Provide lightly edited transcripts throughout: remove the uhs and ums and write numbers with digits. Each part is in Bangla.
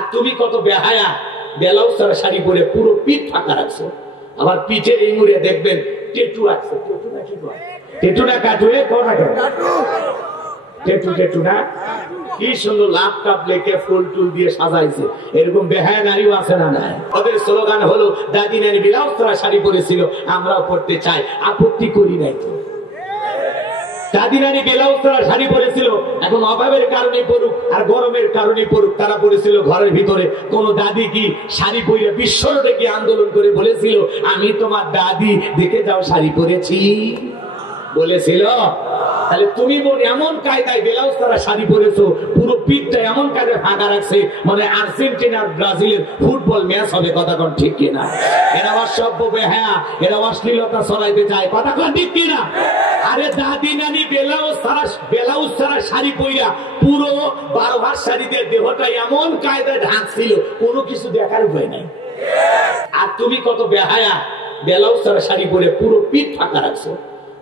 আর তুমি কত বেহায়া, ব্লাউজ ছাড়া শাড়ি পরে পুরো পিঠ ফাঁকা রাখছো। আবার পিঠের এই মুড়ে দেখবেন টেটু আছে। টেটু না কাটুয়ে টেটু না, কি সুন্দর লাভ টাপ লেখে ফুল টুল দিয়ে সাজাইছে। এরকম বেহায়া নারীও আছে না নাই? ওদের স্লোগান হলো দাদি নানি ব্লাউজ ছাড়া শাড়ি পরেছিল, আমরাও পড়তে চাই, আপত্তি করি নাই তো। দাদি নানি ব্লাউজ ছাড়া শাড়ি পরেছিল, এখন অভাবের কারণে পড়ুক আর গরমের কারণে পড়ুক, তারা পরেছিল ঘরের ভিতরে। কোন দাদি কি শাড়ি পরে বিশ্বরোডে কি আন্দোলন করে বলেছিল আমি তোমার দাদি, দেখে যাও শাড়ি পরেছি বলেছিল? তাহলে তুমি এমন কায়দায় ব্লাউজ ছাড়া শাড়ি পরেছো, পুরো পিঠটা এমন কায়দায় ফাঁকা রাখছে, মানে আর্জেন্টিনার ব্রাজিলের ফুটবল ম্যাচ হবে। কথা কোন ঠিক কিনা? এরা অসভ্য বেহায়া, এরা অশ্লীলতা ছড়াইতে চায়। কথা কোন ঠিক কিনা? আরে দাদি নানি ব্লাউজ ছাড়া শাড়ি পইরা পুরো 12 ভাঁজ শাড়িতে দেহটা এমন কায়দায় ঢাকছিল, কোনো কিছু দেখার উপায় নাই। আর তুমি কত বেহায়া, ব্লাউজ ছাড়া শাড়ি পরে পুরো পিঠ ফাঁকা রাখছো।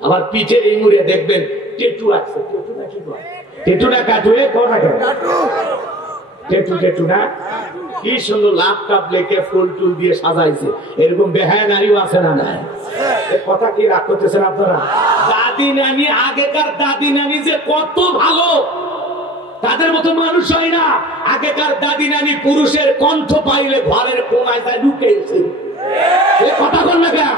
আবার পিঠের এই মুড়ে দেখবেন টেটু আছে। টেটু না কাটুয়ে টেটু না, কি সুন্দর লাভ টাপ লেখে ফুল টুল দিয়ে সাজাইছে। এরকম বেহায়া নারীও আছে না নাই? কথা কি রাগ করতেছেন আপনারা? দাদি নানি, আগেকার দাদি নানি যে কত ভালো, তাদের মতো মানুষ হয় না। আগেকার দাদি নানি পুরুষের কণ্ঠ পাইলে ঘরের কোনায় যায় লুকেছে। কথা বল না কেন?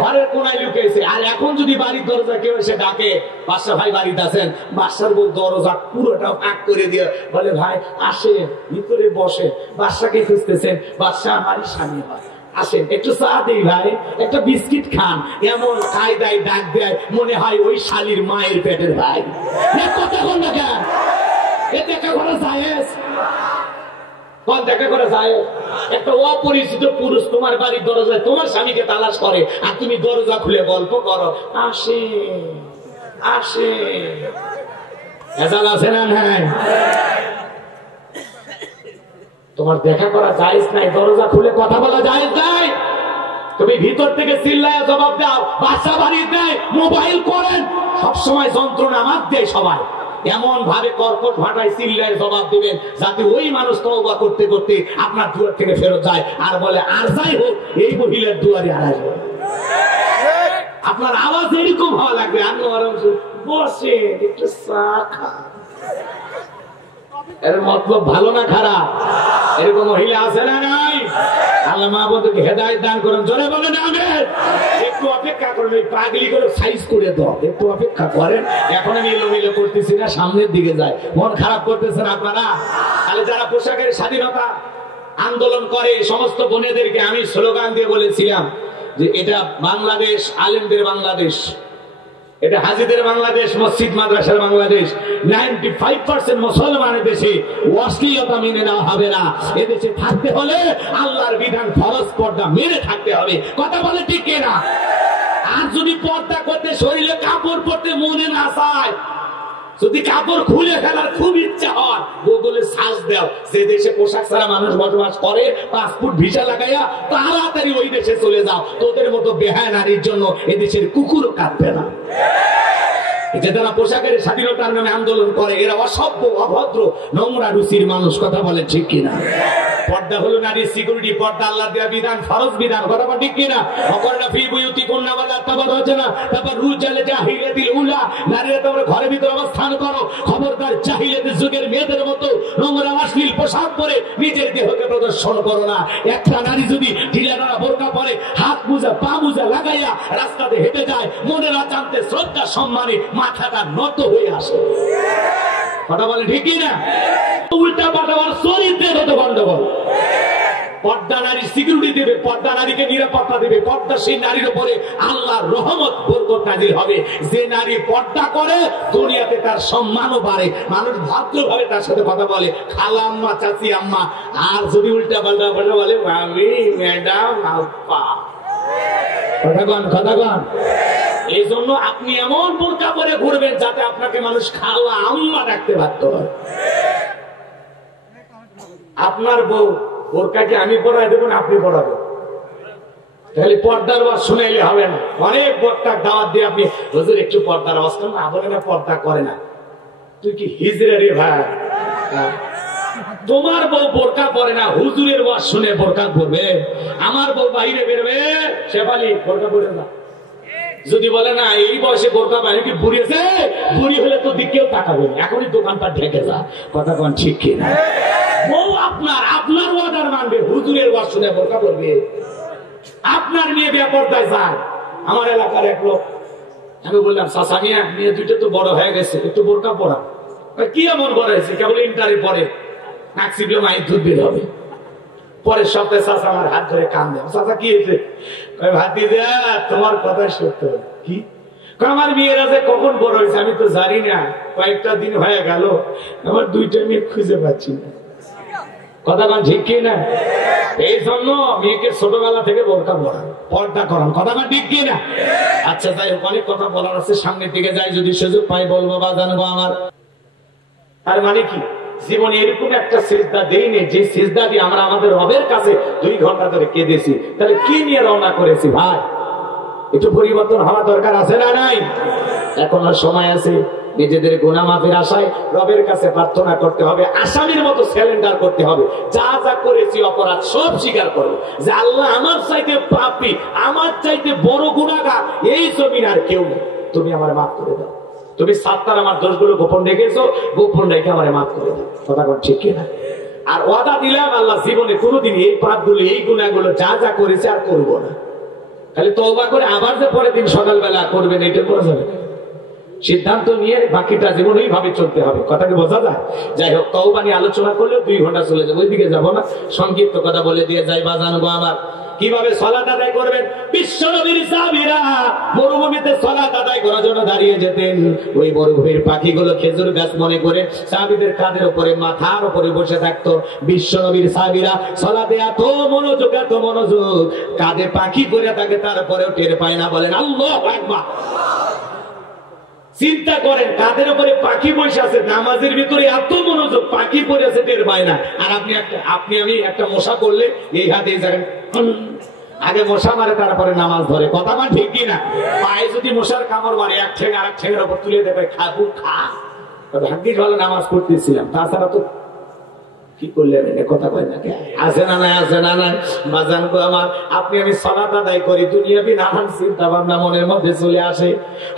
ঘরের কোনায় লুকেছে। আর এখন যদি বাড়ির দরজা কেউ এসে ডাকে, বাদশা ভাই বাড়িতে আছেন, বাদশার বউ দরজা পুরোটা ফাঁক করে দিয়ে বলে ভাই আসে, ভিতরে বসে। বাদশাকে খুঁজতেছেন, বাদশা আমারই স্বামী হয়, আসেন একটু চা দিই ভাই, একটা বিস্কিট খান। এমন কায়দায় ডাক দেয় মনে হয় ওই শালীর মায়ের পেটের ভাই। কথা বল না কেন? এ দেখা করা যায়? দেখা করা যায়? একটা অপরিচিত পুরুষ তোমার বাড়ির দরজায় তোমার স্বামীকে তালাশ করে, আর তুমি দরজা খুলে গল্প করো, আসে আসে। ভেজাল আছে না নাই? তোমার দেখা করা জায়েজ নাই, দরজা খুলে কথা বলা জায়েজ নাই। তুমি ভিতর থেকে চিল্লায় জবাব দাও, বাসা বাড়ি দেয়, মোবাইল করেন, সবসময় যন্ত্রণা মার দেয় সবাই। এমন ভাবে কর্কট ভাটায় চিল্লায় জবাব দিবেন যাতে ওই মানুষ তওবা করতে করতে আপনার দুয়ার থেকে ফেরত যায় আর বলে আর যাই হোক এই মহিলার দুয়ারে আর আসবে। আপনার আওয়াজ এরকম হওয়া লাগবে, আপনি বসে একটু চা খা। এর মতলব ভালো না খারাপ? এরকম মহিলা আছে না নাই? আল্লাহ মাহবুবকে হেদায়েত দান করেন, জোরে বলেন আমিন। একটু অপেক্ষা করুন, ওই পাগলি করে সাইজ করে দাও, একটু অপেক্ষা করেন। এখন আমি এলোমেলো করতেছি না, সামনের দিকে যায়। মন খারাপ করতেছেন আপনারা? তাহলে যারা পোশাকের স্বাধীনতা আন্দোলন করে সমস্ত বোনেদেরকে আমি স্লোগান দিয়ে বলেছিলাম যে এটা বাংলাদেশ, আলেমদের বাংলাদেশ, এটা হাজিদের বাংলাদেশ, মসজিদ মাদ্রাসার বাংলাদেশ। 95% মুসলমানের দেশে অশ্লীলতা মেনে নেওয়া হবে না। এদেশে থাকতে হলে আল্লাহর বিধান ফরজ পর্দা মেনে থাকতে হবে। কথা বলে ঠিক কিনা? আর যদি পর্দা করতে শরীরে কাপড় পরতে মনে না চায়, যদি কাপড় খুলে ফেলার খুব ইচ্ছা হয়, বদলে সাজ দাও। যে দেশে পোশাক ছাড়া মানুষ বসবাস করে, পাসপোর্ট ভিসা লাগাইয়া তাড়াতাড়ি ওই দেশে চলে যাও। তোদের মতো বেহায়া নারীর জন্য এদেশের কুকুরও কাঁদবে না। যে তারা পোশাকের স্বাধীনতার নামে আন্দোলন করে, এরা অসভ্য, অভদ্র, নোংরা রুচির মানুষ। কথা বলে ঠিক কিনা? পর্দা হলো নারীর সিকিউরিটি, পর্দা আল্লাহ দেওয়া বিধান, ফরজ বিধান। কথা বলে ঠিক কিনা? অকরনা ফি বুয়ুতিকুন্না ওয়ালা তাবাররাজনা তাবাররুজাল জাহিলিয়াতিল উলা। নারীরা তোমরা ঘরের ভিতরে অবস্থান করো, খবরদার জাহিলিয়াতের যুগের মেয়েদের মতো নোংরা অশ্লীল পোশাক পরে নিজের দেহকে প্রদর্শন করো না। একটা নারী যদি ঢিলাঢালা বোরকা পরে, হাত মোজা পা মোজা লাগাইয়া রাস্তাতে হেঁটে যায়, মনের অজান্তে শ্রদ্ধা সম্মানে মাথাটা নত হয়ে আসে। কথা বলে ঠিক কিনা? উল্টা পাল্টা চরিত্রের মতো গন্ডগোল। পর্দা নারী সিকিউরিটি দেবে, পর্দা নারীকে নিরাপত্তা দেবে, পর্দা সেই নারীর উপরে আল্লাহর রহমত বরকত নাযিল হবে। যে নারী পর্দা করে দুনিয়াতে তার সম্মানও বাড়ে, মানুষ ভদ্রভাবে তার সাথে কথা বলে, খালা আম্মা, চাচি আম্মা। আর যদি উল্টা পাল্টা বলে মামি, ম্যাডাম, আপা, কথাগণ। এই জন্য আপনি এমন বোরকা পরে ঘুরবেন যাতে আপনাকে মানুষ খালা আম্মা ডাকতে বাধ্য হয়। আপনার বউ বোরকাকে আমি পড়াই দেবো না আপনি পড়াবেন, তাহলে পর্দার আওয়াজ শুনাইলে হবে না। অনেক বক্তার দাওয়াত দিয়ে আপনি হুজুর একটু পর্দার আওয়াজ করেন না, বলে না পর্দা করে না। তুই কি হিজড়া রে ভাই? তোমার বউ বোরকা পরে না, হুজুরের ওয়াজ শুনে বোরকা পরবে। আমার বউ বাইরে বেরোবে, শেফালি বোরকা পরে না। যদি বলে না এই বয়সে বোরকা বাইরে কি বুড়িয়েছে, বুড়ি হলে তো দিকেও তাকাবে, এখনই দোকানপাট ঢেকে যা। কথা কোন ঠিক কিনা? বউ আপনার ওয়াদার মানবে, হুজুরের ওয়াজ শুনে বোরকা পরবে। আপনার মেয়ে বেপরদায় যায়। আমার এলাকার এক লোক, আমি বললাম চাচা মিয়া, মেয়ে দুইটা তো বড় হয়ে গেছে, একটু বোরকা পরা। কি এমন বড় হয়েছে, কেবল ইন্টারে পরে নাক চিপলে মায়ের দুধ বের হবে। পরের সপ্তাহে চাচা আমার হাত ধরে কান দেয়, চাচা কি হয়েছে? ভাতি দেয়া তোমার কথা সত্য। কি? আমার মেয়েরা যে কখন বড় হয়েছে আমি তো জানি না, কয়েকটা দিন হয়ে গেল, আমার দুইটা মেয়ে খুঁজে পাচ্ছি না। কথা কন ঠিক কি না? এই জন্য মেয়েকে ছোটবেলা থেকে বোরকা পড়ান, পর্দা করান। কথা কন ঠিক কি না? আচ্ছা, তাই অনেক কথা বলার আছে, সামনের দিকে যাই, যদি সুযোগ পাই বলবো বা জানবো আমার। তার মানে কি, জীবনে এরকম একটা সিজদা দেইনি যে সিজদা দিয়ে আমরা আমাদের রবের কাছে 2 ঘন্টা ধরে কেঁদেছি। তাহলে কি নিয়ে রওনা করেছি ভাই? একটু পরিবর্তন হওয়া দরকার আছে না নাই? এখন আর সময় আছে। নিজেদের গুনাহ মাফের আশায় রবের কাছে প্রার্থনা করতে হবে, আসামির মতো সারেন্ডার করতে হবে। যা যা করেছি অপরাধ সব স্বীকার করো, যে আল্লাহ আমার চাইতে পাপী, আমার চাইতে বড় গুনাহগার এই জমিন আর কেউ নেই, তুমি আমার মাফ করে দাও। তুমি সাত্তার আমার দোষগুলো গোপন রেখেছো, গোপন রেখে আমার মাফ করে দাও। কথা বল ঠিক কিনা? আর ওয়াদা দিলাম আল্লাহ জীবনে কোনোদিন এই পাপগুলো, এই গুনাহগুলো যা যা করেছে আর করবো না। খালি তওবা করে আবার যে পরের দিন সকালবেলা করবেন, এটা করা যাবে না। সিদ্ধান্ত নিয়ে বাকিটা জীবন এইভাবে চলতে হবে। কথাকে বোঝা যায়? যাই হোক, তওবা নিয়ে আলোচনা করলে 2 ঘন্টা চলে যাবে, ওইদিকে যাবো না। সংক্ষিপ্ত কথা বলে দিয়ে যাই, বাজানগো আমার। কিভাবে সালাত আদায় করবেন? বিশ্বনবীর সাহাবীরা মরুভূমিতে সালাত আদায় করার জন্য দাঁড়িয়ে যেতেন। ওই মরুভূমির পাখিগুলো খেজুর গাছ মনে করে সাহাবীদের কাঁধের উপরে, মাথার উপরে বসে থাকতো। বিশ্বনবীর সাহাবীরা সালাতে এত মনোযোগ, কাঁধে পাখি করে থাকে, তারপরেও টের পায় না। বলেন আল্লাহু আকবার। চিন্তা করেন, কাঁধের উপরে পাখি বসে আছে, নামাজের ভিতরে এত মনোযোগ, পাখি পড়ে আছে, টের পায় না। আর আপনি আমি একটা মশা করলে এই হাতে এই জায়গায় আগে মশা মারে, তারপরে নামাজ ধরে। কথা মানে ঠিক কিনা? পায়ে যদি মশার কামড় মারে, এক ঠেঙে আর এক ঠেঙের উপর তুলে দেবে, খাবো খা। ভাগ্যিস ভালো নামাজ পড়তেছিলাম, তাছাড়া তো কি করলেন? কথা কয় না আছে না নাই? আছে না নাই? বাজান গো আমার, আপনি আমি সালাত আদায় করি, দুনিয়াবি নানান চিন্তা ভাবনা মনের মধ্যে চলে আসে।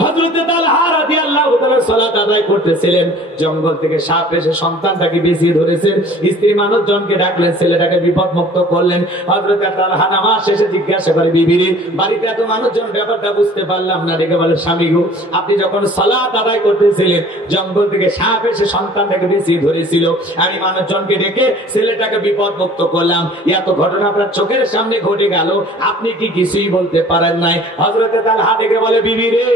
হযরত তালহা রাদিয়াল্লাহু তাআলা সালাত আদায় করতেছিলেন, জঙ্গল থেকে সাপ এসে সন্তানটাকে বেঁচিয়ে ধরেছেন। স্ত্রী মানুষজনকে ডাকলেন, ছেলেটাকে বিপদ মুক্ত করলেন। হযরত তালহা নামাজ শেষে জিজ্ঞাসা করে, বিবিরে বাড়িতে এত মানুষজন, ব্যাপারটা বুঝতে পারলাম না। ডেকে বলে, স্বামী গো, আপনি যখন সালাত আদায় করতেছিলেন, জঙ্গল থেকে সাপ এসে সন্তানটাকে বেঁচিয়ে ধরেছিল, আমি মানুষজনকে ছেলেটাকে বিপদ মুক্ত করলাম। এত ঘটনা আপনার চোখের সামনে ঘটে গেল, আপনি কি কিছুই বলতে পারেন নাই? হযরত তালহা ডেকে বলে, বিবি রে,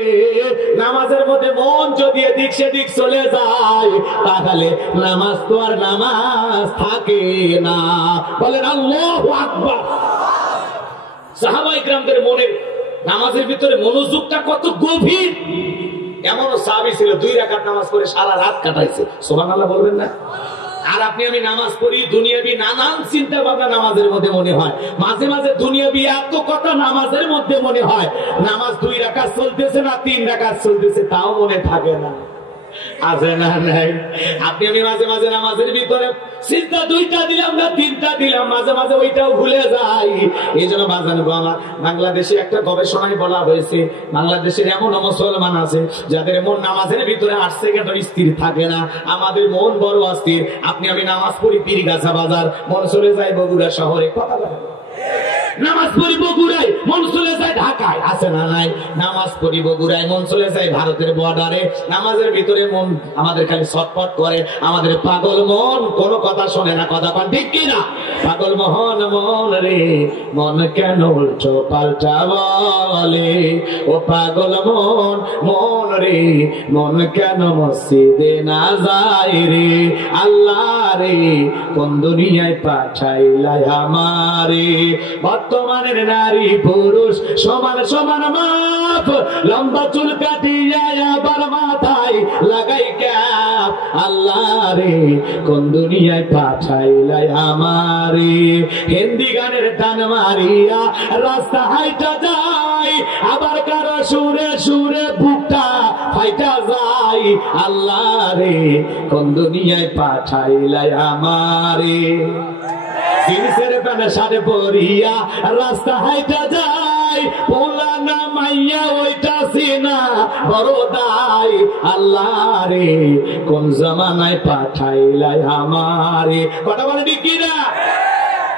নামাজের মধ্যে মন যদি এদিক সেদিক চলে যায়, তাহলে নামাজ তো আর নামাজ থাকে না। বলেন আল্লাহু আকবার। সাহাবায়ে কিরামদের মনের নামাজের ভিতরে মনোযোগটা কত গভীর। এমনও সাহাবী ছিল 2 রাকাত নামাজ পড়ে সারা রাত কাটাইছে। সুবহানাল্লাহ বলবেন না? আর আপনি আমি নামাজ পড়ি, দুনিয়াবি নানান চিন্তা ভাবনা নামাজের মধ্যে মনে হয়, মাঝে মাঝে দুনিয়াবি এত কথা নামাজের মধ্যে মনে হয়। নামাজ 2 রাকাত চলতেছে না 3 রাকাত চলতেছে, তাও মনে থাকে না। আছে না নাই? আপনি আমি মাঝে মাঝে নামাজের ভিতরে চিন্তা 2টা দিলাম না 3টা দিলাম, মাঝে মাঝে ওইটাও ভুলে যাই। এই জন্য বাজানগো আমার, বাংলাদেশে একটা গবেষণায় বলা হয়েছে, বাংলাদেশের এমন মুসলমান আছে যাদের মন নামাজের ভিতরে 8 সেকেন্ড স্থির থাকে না। আমাদের মন বড় অস্থির। আপনি আমি নামাজ পড়ি পীরগাছা বাজার, মন চলে যায় বগুড়া শহরে। কথা বলেন। নামাজ পড়ি বগুড়ায়, মন চলে যায় ঢাকায়। আছে না নাই? নামাজ পড়ি বগুড়ায়, মন চলে যায় ভারতের বর্ডারে। নামাজের ভিতরে মন আমাদের খালি ছটফট করে। আমাদের পাগল মন কোনো কথা শোনে না। কথা পান ঠিক কিনা? পাগল মোহন মন রে, মন কেন উল্টো পাল্টা বলে? ও পাগল মন মন রে, মন কেন মসজিদে না যায় রে? আল্লাহ রে, কোন দুনিয়ায় পাঠাইলাই আমারে? বর্তমানের নারী পুরুষ সমান সমান মাপ, লম্বা চুল কাটিয়া আবার মাথায় লাগাই ক্যাপ। আল্লাহ রে, কোন দুনিয়ায় পাঠাইলাই আমারে? হিন্দি গানের টান মারিয়া রাস্তা হাইটা যায়, আবার কারো সুরে সুরে বুকটা ফাইটা যায়। আল্লাহ রে কোন দুনিয়ায় পাঠাইলাই আমারে জিন্সের প্যান্ট শাড়ি পরিয়া রাস্তা হাইটা যায় পোলা না মাইয়া ওইটা সিনা বড় দায় আল্লাহ রে কোন জামানায় পাঠাইলাই আমারে কথা বলে ঠিক কিনা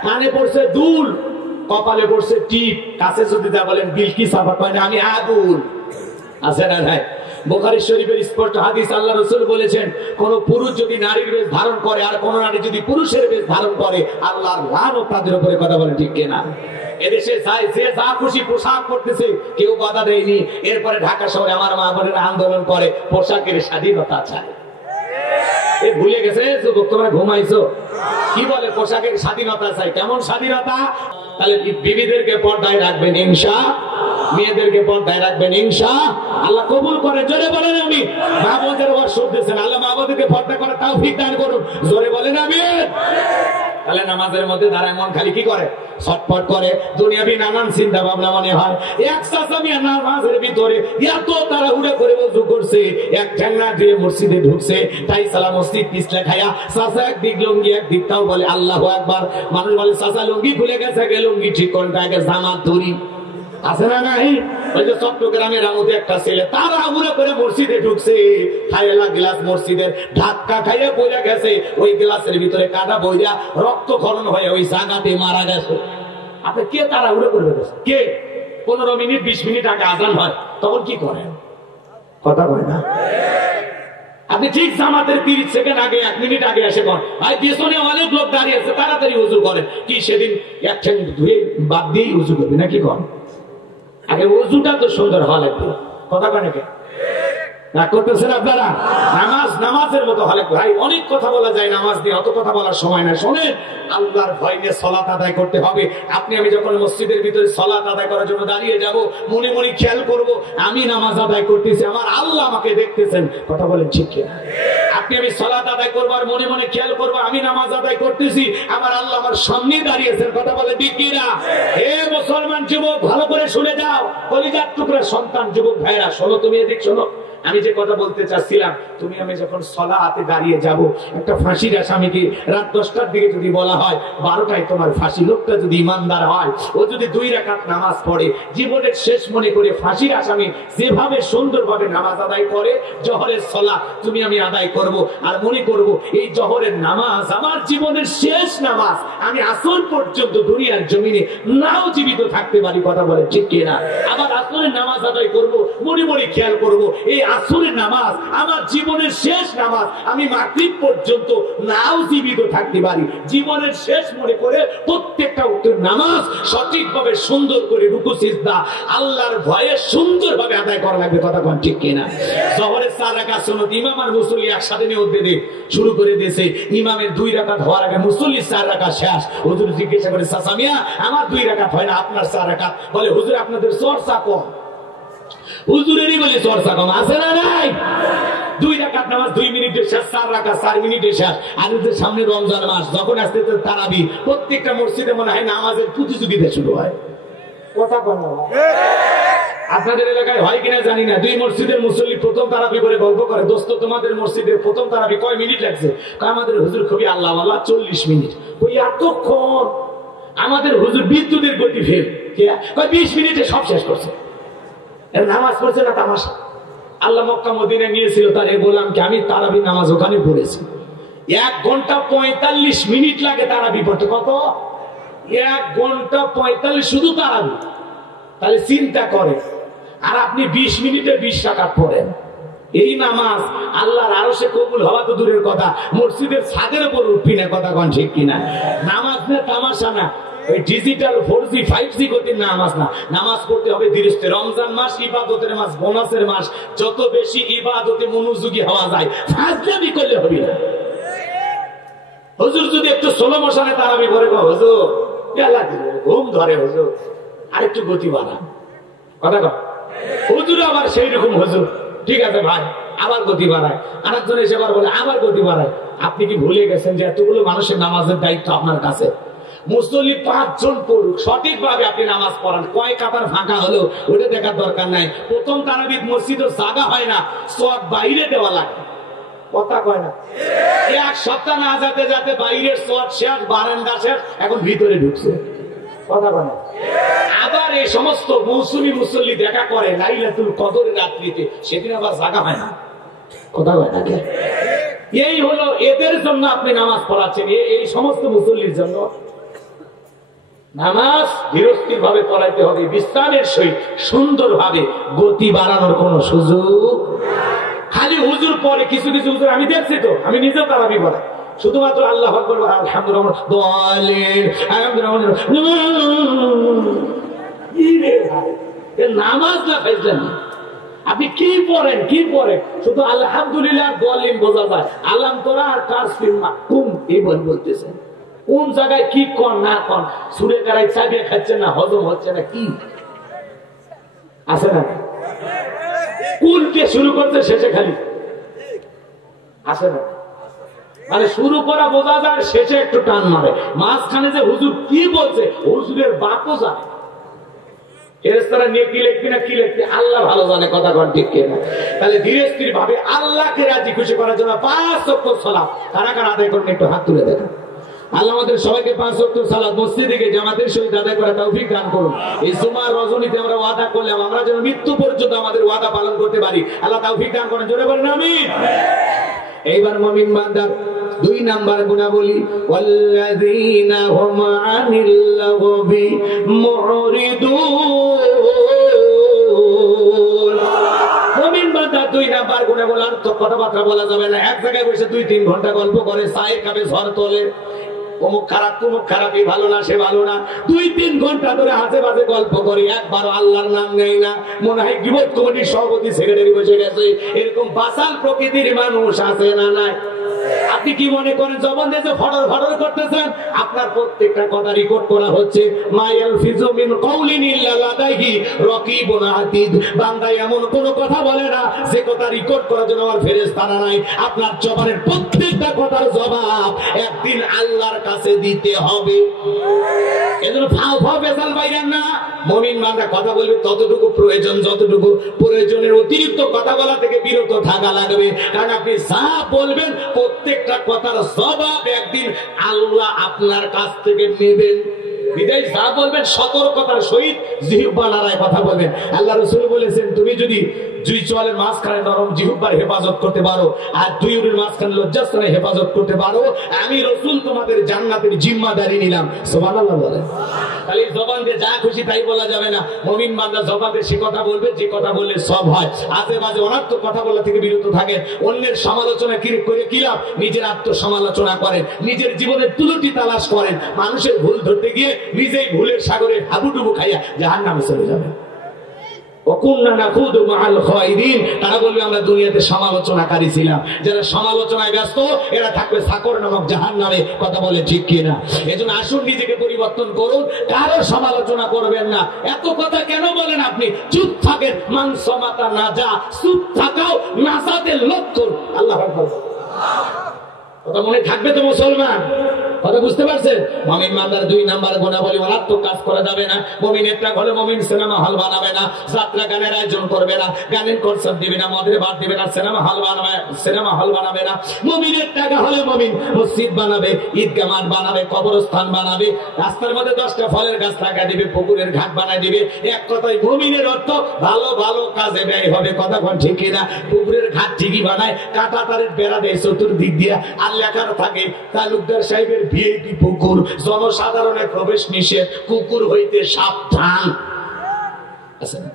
কানে পড়ছে দুল কপালে পড়ছে টিপ কাছে যদি যা বলেন বিলকিস আবার মানে আমি আগুন আছে না ভাই বুখারী শরীফের স্পষ্ট হাদিস আল্লাহ রাসূল বলেছেন কোন পুরুষ যদি নারীর বেশ ধারণ করে আর কোন নারী যদি পুরুষের বেশ ধারণ করে আল্লাহর লানত তাদের উপরে কথা বলে ঠিক কিনা এদেশে যে যা খুশি পোশাক পরতেছে কেউ বাধা দেয়নি এরপরে ঢাকা শহরে আমার মা বোনেরা আন্দোলন করে পোশাকের স্বাধীনতা চায় এ ভুলে গেছে যুবক তোমরা ঘুমাইছো কি বলে পোশাকের স্বাধীনতা চাই কেমন স্বাধীনতা তাহলে বিবিদেরকে পর্দায় রাখবেন ইনশাআল্লাহ মেয়েদেরকে পর্দায় রাখবেন ইনশাআল্লাহ আল্লাহ কবুল করে জোরে বলেন আমি মা বোনদের ওয়াজ শুনতেছেন আল্লাহ মা বোনদেরকে পর্দা করার তৌফিক দান করুন জোরে বলেন আমিন তাহলে নামাজের মধ্যে দাঁড়ায় মন খালি কি করে ছটফট করে দুনিয়াবি নানান চিন্তা ভাবনা মনে হয় এক সাসামিয়া নামাজের ভিতরে এত তারা উড়ে করে ওযু করছে এক ঠ্যাংনা দিয়ে মসজিদে ঢুকছে তাই সালা মসজিদ পিছলে খায়া সাসা একদিক লুঙ্গি একদিক তাও বলে আল্লাহু আকবার মানুষ বলে সাসা লুঙ্গি খুলে গেছে লুঙ্গি ঠিক কোনটা আগে জামাত ধরি আছে না নাই ওই যে চট্টগ্রামের আমুদে একটা ছেলে তারা উড়ে করে মসজিদে ঢুকছে খাইলা গ্লাস মসজিদের ধাক্কা খাইয়ে পড়ে গেছে ওই গ্লাসের ভিতরে কাটা বইয়া রক্ত খরণ হয়ে ওই জায়গাতে মারা গেছে আপনি কে তারা উড়ে করে গেছে কে 15 মিনিট 20 মিনিট আগে আজান হয় তখন কি করেন কথা বলে না আপনি ঠিক জামাতের 30 সেকেন্ড আগে 1 মিনিট আগে এসে করেন ভাই পেছনে অনেক লোক দাঁড়িয়ে আছে তাড়াতাড়ি ওযু করেন কি সেদিন এক ঠ্যাং ধুয়ে বাদ দিয়ে ওযু করবে নাকি করেন আগে ওযুটা তো সুন্দর হওয়া লাগবে কথা বলে কে না করতেছেন আপনারা নামাজের মতো হলে ভাই অনেক কথা বলা যায় নামাজ নিয়ে অত কথা বলার সময় না শোনেন আল্লাহর ভয় নিয়ে সালাত আদায় করতে হবে আপনি আমি যখন মসজিদের ভিতরে সালাত আদায় করার জন্য দাঁড়িয়ে যাব মনে মনে খেয়াল করব আমি নামাজ আদায় করতেছি আমার আল্লাহ আমাকে দেখতেছেন কথা বলেন ঠিক কি আপনি আমি সালাত আদায় করব আর মনে মনে খেয়াল করব আমি নামাজ আদায় করতেছি আমার আল্লাহ আমার সামনে দাঁড়িয়েছেন কথা বলে ঠিক কি না হে মুসলমান যুবক ভালো করে শুনে যাও কলিজার টুকরা সন্তান যুবক ভাইরা শোনো তুমি এদিক শোনো আমি যে কথা বলতে চাচ্ছিলাম তুমি আমি যখন সালাতে দাঁড়িয়ে যাব একটা ফাঁসির আসামিকে রাত 10টার দিকে যদি বলা হয় 12টায় তোমার ফাঁসি লোকটা যদি ইমানদার হয় ও যদি 2 রাকাত নামাজ পড়ে জীবনের শেষ মনে করে ফাঁসির আসামি যেভাবে সুন্দরভাবে নামাজ আদায় করে জোহরের সালাত তুমি আমি আদায় করব আর মনে করব এই জোহরের নামাজ আমার জীবনের শেষ নামাজ আমি আসর পর্যন্ত দুনিয়ার জমিনে নাও জীবিত থাকতে পারি কথা বলে ঠিক কি না আবার আসরের নামাজ আদায় করব মনে মনে খেয়াল করব এই আসরের নামাজ আমার জীবনের শেষ নামাজ আমি মাগরিব পর্যন্ত নাও জীবিত থাকতে পারি জীবনের শেষ মনে করে প্রত্যেকটা নামাজ সঠিকভাবে সুন্দর করে রুকু সিজদা আল্লাহর ভয়ে সুন্দরভাবে আদায় করা লাগবে কথা কোন ঠিক কিনা জোহরের 4 রাকাত সুন্নাত ইমাম আর মুসল্লি একসাথে নিয়তে দে শুরু করে দিয়েছে ইমামের 2 রাকাত হওয়ার আগে মুসল্লির 4 রাকাত শেষ হুজুর জিজ্ঞাসা করে চাচা মিয়া আমার 2 রাকাত হয় না আপনার 4 রাকাত বলে হুজুর আপনাদের চর্চা কম হুজুরেরই বলে চর্চা কম আছে না নাই 2 রাকাত নামাজ 2 মিনিটে শেষ 4 রাকাত 4 মিনিটে শেষ আর এর সামনে রমজান মাস যখন আসছে তারাবি প্রত্যেকটা মসজিদে মনে হয় নামাজের প্রতিযোগিতা শুরু হয় কথা বল আপনাদের এলাকায় হয় কিনা জানি না 2 মসজিদের মুসল্লি প্রথম তারাবি করে গল্প করে দোস্ত তোমাদের মসজিদের প্রথম তারাবি কয় মিনিট লাগছে আমাদের হুজুর খুবই আল্লাহ আল্লাহ 40 মিনিট ওই এতক্ষণ আমাদের হুজুর বিদ্যুতের গতি ফেল কয় 20 মিনিটে সব শেষ করছে নামাজ পড়ছে না তামাশা আল্লাহ মক্কা মদিনায় নিয়েছিল তার গোলামকে আমি তারাবি নামাজ ওখানে পড়েছি 1 ঘন্টা 45 মিনিট লাগে তারাবি পড়তে কত 1 ঘন্টা 45 শুধু তারাবি তাহলে চিন্তা করে আর আপনি 20 মিনিটে 20 রাকাত পড়েন এই নামাজ আল্লাহর আরশে কবুল হওয়া তো দূরের কথা মসজিদের ছাদের উপর উঠবি না কথা কোন ঠিক কিনা নামাজ না তামাশা না ওই ডিজিটাল 4G 5G গতির নামাজ না নামাজ পড়তে হবে ধীরে রমজান মাস ইবাদতের মাস বোনাসের মাস যত বেশি ইবাদতে মনোযোগী হওয়া যায় ফাজলামি করলে হবে না হুজুর যদি একটু সোলো মোশনে তারাবি করে হুজুর বেলা দিলে ঘুম ধরে হুজুর আরেকটু গতি বাড়ান কথা কর হুজুর আবার সেই রকম হুজুর ঠিক আছে ভাই আবার গতি বাড়ায় আরেকজন এসে আবার বলে আবার গতি বাড়ায় আপনি কি ভুলে গেছেন যে এতগুলো মানুষের নামাজের দায়িত্ব আপনার কাছে মুসল্লি 5 জন পড়ুক, সঠিকভাবে আপনি নামাজ পড়ান। কয় কাতার ফাঁকা হলো ওটা দেখার দরকার নাই। প্রথম তারাবির মসজিদও জায়গা হয় না, সব বাইরে দেওয়া লাগে। কথা কয় না? এক সপ্তাহ না যেতে যেতে বাইরের সব শেষ, বারান্দা শেষ, এখন ভিতরে ঢুকছে। কথা কয় না? আবার এই সমস্ত মৌসুমী মুসল্লি দেখা করে লাইলাতুল কদরের রাত্রিতে, সেদিন আবার জায়গা হয় না। কথা কয় না? এই হলো এদের জন্য আপনি নামাজ পড়াচ্ছেন, এই সমস্ত মুসল্লির জন্য। নামাজ ধীরস্থির ভাবে পড়াইতে হবে, বিশ্রামের সহিত সুন্দর ভাবে, গতি বাড়ানোর কোন সুযোগ। খালি হুজুর পরে কিছু কিছু হুজুর আমি দেখছি তো, আমি নিজেও তারাবি পড়াই, শুধুমাত্র আল্লাহু আকবার নামাজ না ফেলছেন। আপনি কি পড়েন কি পড়েন, শুধু আলহামদুলিল্লাহ বলেন, বোঝা যায় আল্লাহ তোরা আর এই বলতেছেন। কোন জায়গায় কি কর না কর, সুরে গাড়ায় চাবিয়ে খাচ্ছেন না, হজম হচ্ছে না, কি আছে না? কোনকে শুরু করতে শেষে খালি আসে না, মানে শুরু করা বোঝা যায়, শেষে একটু টান মারে। মাঝখানে যে হুজুর কি বলছে, হুজুরের বাপও জানে। ফেরেশতারা নিয়ে কি লিখবি না কি লিখবি আল্লাহ ভালো জানে। কথা কন ঠিক কিনা? তাহলে ধীরে স্থির ভাবে আল্লাহকে রাজি খুশি করার জন্য 5 ওয়াক্ত সালাত কারা কারা আদায় করবেন একটু হাত তুলে দেখেন। আল্লাহ আমাদের সবাইকে 5 ওয়াক্ত সালাত মসজিদে গিয়ে জামাতের সহিত আদায় করা তৌফিক দান করুন। এই জুমার রজনীতে আমরা ওয়াদা করলাম, আমরা যেন মৃত্যু পর্যন্ত আমাদের ওয়াদা পালন করতে পারি। আল্লাহ তৌফিক দান করেন, জোরে বলেন আমিন। এইবার মুমিন বান্দার 2 নাম্বার গুণাবলী, ওয়াল্লাযীনা হুম আনিল লাগবি মুরিদুন। মুমিন বান্দা 2 নাম্বার গুণাবলী, তো কথাবার্তা বলা যাবে না, এক জায়গায় বসে 2-3 ঘন্টা গল্প করে, চায়ের কাপে ঝড় তোলে, অমুক খারাপ তমুক খারাপ, এই ভালো না সে ভালো না, 2-3 ঘন্টা ধরে হাতে বাজে গল্প করি, একবারও আল্লাহর নাম নেই না। মনে হয় গীবত কমিটির সভাপতি সেক্রেটারি বসে গেছে। এরকম বাসাল প্রকৃতির মানুষ আছে না নাই? আপনি কি মনে করেন জবান দিয়ে ফটর ফটর করতেছেন? আপনার প্রত্যেকটা কথা রেকর্ড করা হচ্ছে। মায়াল ফিজু মিন কাউলিন ইল্লা লাদাইহি রাকিবুন আতীদ। বান্দা এমন কোন কথা বলে না যে কথা রেকর্ড করার জন্য আমার ফেরেশতারা নাই। আপনার জবানের প্রত্যেকটা কথার জবাব একদিন আল্লাহর কাছে দিতে হবে। এজন্য ফাও ফাও বেজাল বাইরেন না। মুমিন বান্দা কথা বলবে ততটুকু প্রয়োজন, যতটুকু প্রয়োজনের অতিরিক্ত কথা বলা থেকে বিরত থাকা লাগবে। কারণ আপনি যা বলবেন প্রত্যেকটা কথার জবাব একদিন আল্লাহ আপনার কাছ থেকে নেবেন। বিদায় যা বলবেন সতর্কতার সহিত জিহ্বা নাড়ায় কথা বলবেন। আল্লাহ রাসূল বলেছেন, তুমি যদি 2 চোয়ালের মাঝখানে নরম জিহ্বার হেফাজত করতে পারো আর 2 উরুর মাঝখানে লজ্জাস্থানে হেফাজত করতে পারো, আমি রাসূল তোমাদের জান্নাতের জিম্মাদারি নিলাম। সুবহানাল্লাহ বলেন। তাহলে জবান দিয়ে যা খুশি তাই বলা যাবে না। মুমিন বান্দা জবান দিয়ে সে কথা বলবে যে কথা বললে সব হয়। আজে বাজে অনার্থক কথা বলা থেকে বিরত থাকে। অন্যের সমালোচনা করে কি লাভ? নিজের আত্মসমালোচনা করেন, নিজের জীবনের তুলটি তালাশ করেন। মানুষের ভুল ধরতে গিয়ে নিজেই ভুলের সাগরে হাবুডুবু খাইয়া জাহান্নামে চলে যাবেন। তারা বলবে আমরা দুনিয়াতে সমালোচনাকারী ছিলাম। যারা সমালোচনায় ব্যস্ত এরা থাকবে সাকর নামক জাহান্নামে। কথা বলে ঠিক কিনা? এজন্য আসুন নিজেকে পরিবর্তন করুন, কারো সমালোচনা করবেন না। এত কথা কেন বলেন আপনি? চুপ থাকেন। মান সমাতা না যা, চুপ থাকাও নাজাতের লক্ষণ। আল্লাহ আকবার। কথা মনে থাকবে তো মুসলমান? কথা বুঝতে পারছেন? মুমিন বান্দার 2 নাম্বার গুণাবলী, মারাত্মক কাজ করা যাবে না। মুমিনের ত্যাগ হলে মুমিন সিনেমা হল বানাবে না, যাত্রা গানের আয়োজন করবে না, গানের কনসার্ট দিবে না, মদের বার দিবে না, সিনেমা হল বানাবে না। মুমিনের ত্যাগ হলে মুমিন মসজিদ বানাবে, ঈদগাহ মাঠ বানাবে, কবরস্থান বানাবে, রাস্তার মধ্যে 10টা ফলের গাছ লাগা দিবে, পুকুরের ঘাট বানাই দিবে। এক কথায় মুমিনের অর্থ ভালো ভালো কাজে ব্যয় হবে। কথা কোন ঠিক কিনা? পুকুরের ঘাট ঠিকই বানায়, কাঁটা তারের বেড়া দেয় চতুর্দিক দিয়ে, আর লেখার থাকে তালুকদার সাহেবের ভিআইপি পুকুর, জনসাধারণের প্রবেশ নিষেধ, কুকুর হইতে সাবধান। আছে না?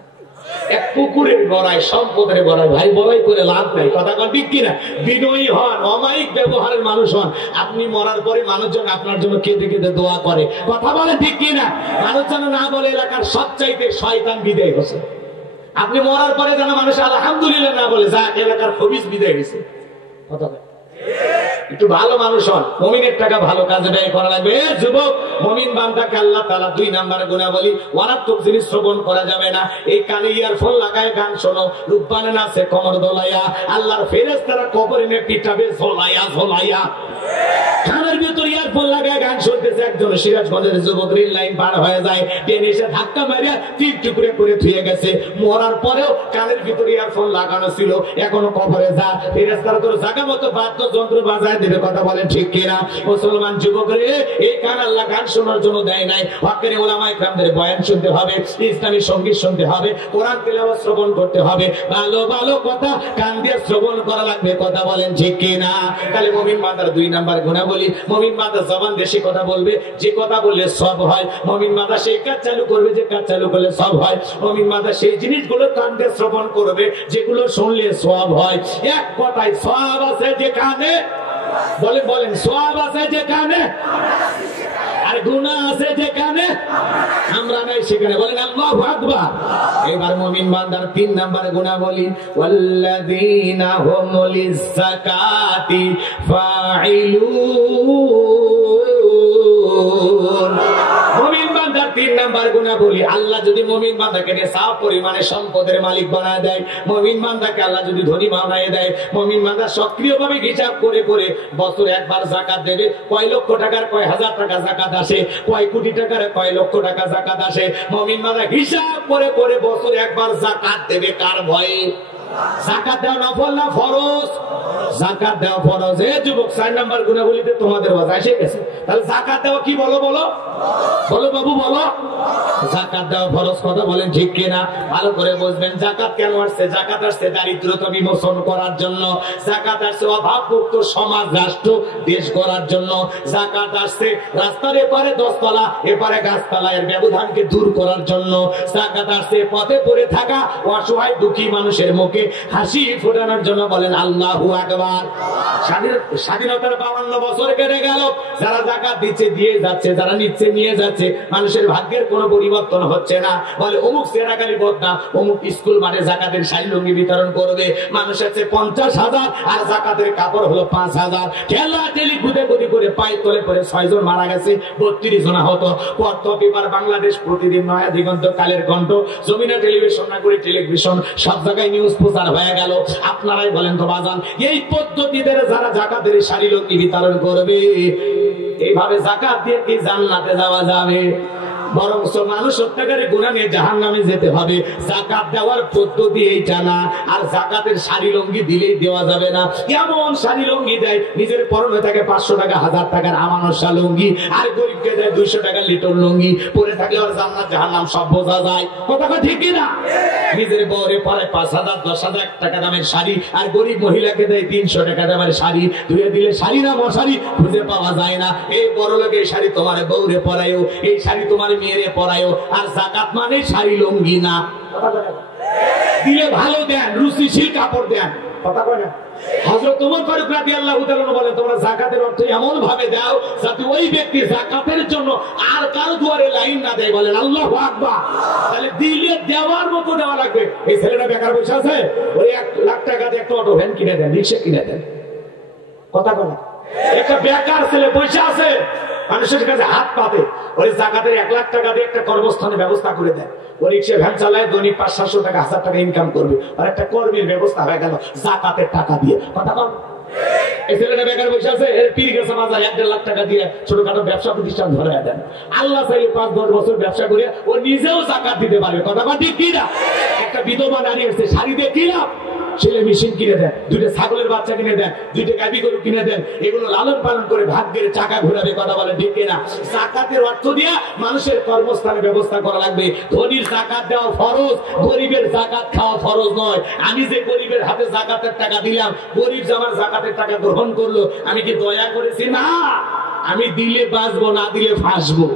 এক পুকুরের গড়ায় সম্পদের গড়ায় ভাই বড়াই করে লাভ নাই। কথা কোন ঠিক কিনা? বিনয়ী হন, অমায়িক ব্যবহারের মানুষ হন। আপনি মরার পরে মানুষজন আপনার জন্য কেঁদে কেঁদে দোয়া করে। কথা বলে ঠিক কিনা? মানুষ যেন না বলে এলাকার সবচাইতে শয়তান বিদায় হয়েছে। আপনি মরার পরে যেন মানুষ আলহামদুলিল্লাহ না বলে যা এলাকার খবিস বিদায় হয়েছে। কথা একটু ভালো মানুষ হন। মুমিনের টাকা ভালো কাজে ব্যয় করা লাগবে। যুবক মুমিন বান্দাকে আল্লাহ তাআলা 2 নাম্বার গুণাবলী, অনার্থক জিনিস শ্রবণ করা যাবে না। এই কানে ইয়ারফোন লাগায় গান শোনো, রূপবানে নাচে কমর দোলাইয়া, আল্লাহর ফেরেশতারা কবরে পিটাবে ঝোলাইয়া ঝোলাইয়া। কানের ভিতর ইয়ার ইয়ারফোন লাগায় গান শুনতেছে, একজন সিরাজগঞ্জের যুবক রেল লাইন পার হয়ে যায়, ট্রেন এসে ধাক্কা মারিয়া 3 টুকরে করে ধুয়ে গেছে। মরার পরেও কানের ভিতরে ইয়ারফোন লাগানো ছিল, এখনো কবরে যা ফেরেশতারা তোর জায়গা মতো বাদ্যযন্ত্র বাজায় দেবে। কথা বলেন ঠিক কিনা? মুসলমান যুবক রে, এই কান আল্লাহ গান শোনার জন্য দেয় নাই। হকের উলামায়ে কেরামদের বয়ান শুনতে হবে, ইসলামী সঙ্গীত শুনতে হবে, কোরআন তেলাওয়াত শ্রবণ করতে হবে, ভালো ভালো কথা কান দিয়ে শ্রবণ করা লাগবে। কথা বলেন ঠিক কিনা? তাহলে মুমিন বান্দার 2 নাম্বার গুণাবলী, মুমিন বান্দা জবান দেশে কথা বলবে, যে কথা বললে সব হয়। মুমিন বান্দা সেই কাজ চালু করবে, যে কাজ চালু করলে সব হয়। মুমিন বান্দা সেই জিনিসগুলো কান দিয়ে শ্রবণ করবে যেগুলো শুনলে সব হয়। এক কথায় সব আছে যেখানে, বলেন বলেন, সব আছে যেখানে আর গুনাহ আছে যেখানে আমরা নাই সেখানে। বলেন আল্লাহু আকবার। এবার মুমিন বান্দার 3 নাম্বার গুণাবলী, ওয়াল্লাযীনা হুম লিয-যাকাতি ফাঈলুন। মুমিন বান্দার 3 নাম্বার গুণাবলী, আল্লাহ যদি মুমিন বান্দাকে নেশা পরিমাণে সম্পদের মালিক বানায় দেয়, মুমিন বান্দাকে আল্লাহ যদি ধনী বানায় দেয়, মুমিন বান্দা সক্রিয়ভাবে হিসাব করে করে বছরে একবার যাকাত দেবে। কয় লক্ষ টাকার কয় হাজার টাকা যাকাত আসে, কয় কোটি টাকার কয় লক্ষ টাকা যাকাত আসে, মুমিন বান্দা হিসাব করে করে বছরে একবার যাকাত দেবে। কার ভয়ে? যাকাত দেওয়া নফল না ফরজ? যাকাত দেওয়া ফরজ। এই যুবক 4 নাম্বার গুণাবলীতে তোমাদের বাজা এসে গেছে। তাহলে যাকাত দেওয়া কি? বলো বলো বলো বাবু বলো। যাকাত দেওয়া ফরজ। কথা বলেন ঠিক কিনা? ভালো করে বুঝবেন। যাকাত কেন আসছে? যাকাত আসছে দারিদ্রতা বিমোচন করার জন্য, যাকাত আসছে অভাবমুক্ত সমাজ রাষ্ট্র দেশ গড়ার জন্য, যাকাত আসছে রাস্তার এপারে 10 তলা এপারে গাছতলা এর ব্যবধানকে দূর করার জন্য, যাকাত আসছে পথে পড়ে থাকা অসহায় দুঃখী মানুষের মুখে হাসি ফোটানোর জন্য। বলেন আল্লাহু আকবার। স্বাধীনতার 52 বছর কেটে গেল, যারা যাকাত দিচ্ছে দিয়ে যাচ্ছে, যারা নিচ্ছে নিয়ে যাচ্ছে, মানুষের ভাগ্যের কোনো পরিবর্তন হচ্ছে না। বলে অমুক সেরাকালী বদনা অমুক স্কুল মাঠে যাকাতের শাড়ি লুঙ্গি বিতরণ করবে, মানুষ আছে 50,000 আর যাকাতের কাপড় হলো 5,000। ঠেলা ঠেলি গুদে গুদি করে পায়ে তলে পড়ে 6 জন মারা গেছে, 32 জন আহত। পত্র পেপার বাংলাদেশ প্রতিদিন, নয়া দিগন্ত, কালের কণ্ঠ, যমুনা টেলিভিশন, নাগরিক টেলিভিশন, সব জায়গায় নিউজ প্রচার হয়ে গেল। আপনারাই বলেন তো বাজান, এই পদ্ধতিতে যারা যাকাতের শাড়ি লুঙ্গি বিতরণ করবে, এইভাবে যাকাত দিয়ে কি জান্নাতে যাওয়া যাবে? বরং মানুষ সত্যিকারের গুনাহ নিয়ে জাহান্নামে যেতে হবে। যাকাত দেওয়ার পদ্ধতি এইটা না। আর যাকাতের শাড়ি লুঙ্গি দিলেই দেওয়া যাবে না। কেমন শাড়ি লুঙ্গি দেয়? নিজের পরনে থাকে 500 টাকা 1000 টাকার আমানসা লুঙ্গি, আর গরিবকে দেয় 200 টাকার লিটল লুঙ্গি। পরে থাকলে আর জান্নাত জাহান্নাম সব বোঝা যায়। কথা ঠিক কি না? নিজের বউরে পরে 5,000 10,000 টাকা দামের শাড়ি, আর গরিব মহিলাকে দেয় 300 টাকা দামের শাড়ি। ধুয়ে দিলে শাড়ি না মশারি খুঁজে পাওয়া যায় না। এই বড় লোক এই শাড়ি তোমার বউরে পরায়ও, এই শাড়ি তোমার মেয়েরে পরায়ও। আর যাকাত মানে শাড়ি লুঙ্গি না। দিলে ভালো দেন, রুচিশীল কাপড় দেন। কথা কয় না? হযরত ওমর ফারুক রাদিয়াল্লাহু তাআলা বলেন, তোমরা যাকাতের অর্থ এমন ভাবে দাও যাতে ওই ব্যক্তি যাকাতের জন্য আর কারো দুয়ারে লাইন না দেয়। বলেন আল্লাহু আকবার। তাহলে দিলে দেওয়ার মতো দেওয়া লাগবে। এই ছেলেটা বেকার বসে আছে, ওই 1 লাখ টাকা দিয়ে একটা অটো ভ্যান কিনে দেন, রিকশা কিনে দেন। কথা কয় না? একটা বেকার ছেলে বসে আছে, মানুষের কাছে হাত পাতে, ওই যাকাতের 1 লাখ টাকা দিয়ে একটা কর্মস্থানের ব্যবস্থা করে দেয়। ওই রিক্সা ভ্যান চালায়, দৈনিক 500-700 টাকা 1000 টাকা ইনকাম করবে, আর একটা কর্মীর ব্যবস্থা হয়ে গেল যাকাতের টাকা দিয়ে। কথা কন? এই ছেলেটা বেকার বসে আছে, এর পীর গেছে বাজার 1-1.5 লাখ টাকা দিয়ে ছোটখাটো ব্যবসা প্রতিষ্ঠান ধরে দেন। আল্লাহ চাইলে 5-10 বছর ব্যবসা করে ও নিজেও যাকাত দিতে পারবে। কথা ঠিক কি না? একটা বিধবা নারী এসে শাড়ি দিয়ে কি লাভ? ছেলে মেশিন কিনে দেন, 2টা ছাগলের বাচ্চা কিনে দেন, 2টা গাভী গরু কিনে দেন, এগুলো লালন পালন করে ভাগ্যের চাকা ঘোরাবে। কথা বলে ঠিক কিনা? যাকাতের অর্থ দিয়ে মানুষের কর্মস্থানের ব্যবস্থা করা লাগবে। ধনীর যাকাত দেওয়া ফরজ, গরিবের যাকাত খাওয়া ফরজ নয়। আমি যে গরিবের হাতে যাকাতের টাকা দিলাম, গরিব যে আমার যাকাতের টাকা গ্রহণ করলো, আমি কি দয়া করেছি? না, আমি দিলে বাঁচবো, না দিলে ফাঁসবো।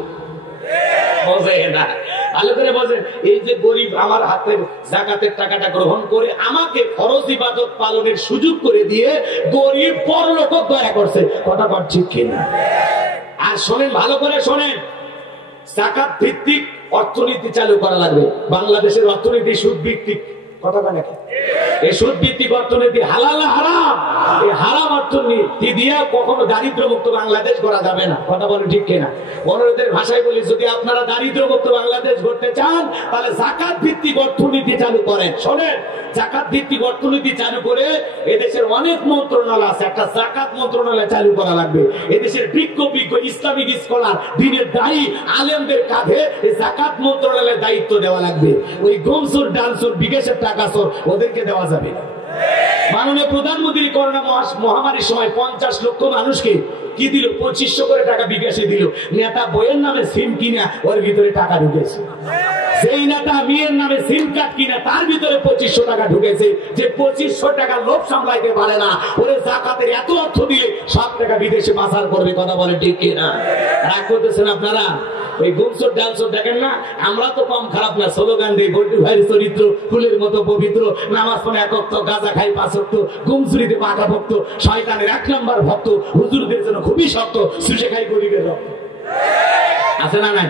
ভালো করে বোঝেন। এই যে গরিব আমার হাতের যাকাতের টাকাটা গ্রহণ করে আমাকে ফরজ ইবাদত পালনের সুযোগ করে দিয়ে গরিব পরলোক দয়া করছে। কথা ঠিক কিনা? আর শোনেন, ভালো করে শোনেন, যাকাত ভিত্তিক অর্থনীতি চালু করা লাগবে। বাংলাদেশের অর্থনীতি সুদ ভিত্তিক। কথা কয় নাকি? এই সুদ ভিত্তিক অর্থনীতি হালাল না হারাম? এই হারাম অর্থনীতি দিয়ে কখনো দারিদ্র মুক্ত বাংলাদেশ করা যাবে না। কথা বলে ঠিক কিনা? অনুরোধের ভাষায় বলি, যদি আপনারা দারিদ্র মুক্ত বাংলাদেশ করতে চান তাহলে জাকাত ভিত্তিক অর্থনীতি চালু করেন। শোনেন, জাকাত ভিত্তিক অর্থনীতি চালু করে এদেশের অনেক মন্ত্রণালয় আছে, একটা জাকাত মন্ত্রণালয় চালু করা লাগবে। এদেশের বিজ্ঞ ইসলামিক স্কলার, দিনের দায়ী আলেমদের কাঁধে এই জাকাত মন্ত্রণালয়ের দায়িত্ব দেওয়া লাগবে। ওই গমসুর ডালসুর বিকাশের টাকা সর ওদেরকে দেওয়া যাবে না। মাননীয় প্রধানমন্ত্রী করোনা মহামারীর সময় 50 লক্ষ মানুষকে কি দিল? 2500 করে টাকা বিকাশে দিল। নেতা বইয়ের নামে সিম কিনা ওর ভিতরে টাকা ঢুকেছে। সেই নেতা মেয়ের নামে সিম কার্ড কিনা তার ভিতরে 2500 টাকা ঢুকেছে। যে 2500 টাকা লোভ সামলাইতে পারে না, ওরে জাকাতের এত অর্থ দিলে সব টাকা বিদেশে পাচার করবে। কথা বলে ঠিক কিনা? রাগ করতেছেন আপনারা? ওই গুমসুর ডালসুর দেখেন না? আমরা তো কম খারাপ না, স্লোগান দিই বল্টু ভাইয়ের চরিত্র ফুলের মতো পবিত্র, নামাজ পড়ে একক, গাঁজা খাই 5 ওয়াক্ত, গুমসুরিতে বাঁকা ভক্ত, শয়তানের 1 নম্বর ভক্ত, হুজুরদের জন্য খুবই শক্ত, সুশে খাই গরিবের রক্ত। আছে না নাই?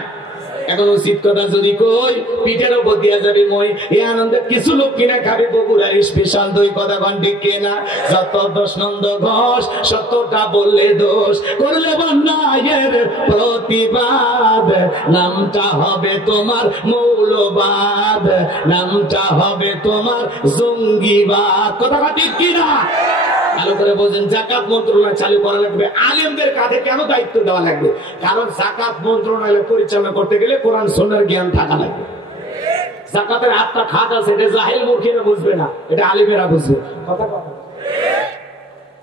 এখন উচিত কথা যদি কই, পিঠের উপর দিয়া যাবে মই। এই আনন্দের কিছু লোক কিনা খাবে বগুড়ার স্পেশাল দই। কথা কন্টি কেনা যত দোষ নন্দ ঘোষ, সত্যটা বললে দোষ, করলে বন্যায়ের প্রতিবাদ, নামটা হবে তোমার মৌলবাদ, নামটা হবে তোমার জঙ্গিবাদ। কথা কন্টি কিনা? ভালো করে বোঝেন, জাকাত মন্ত্রণালয় চালু করা লাগবে। আলেমদের কাঁধে কেন দায়িত্ব দেওয়া লাগবে? কারণ জাকাত মন্ত্রণালয় পরিচালনা করতে গেলে কোরআন সুন্নাহর জ্ঞান থাকা লাগবে। জাকাতের 8টা খাত আছে, এটা জাহিল মূর্খেরা বুঝবে না, এটা আলেমেরা বুঝবে। কথা কথা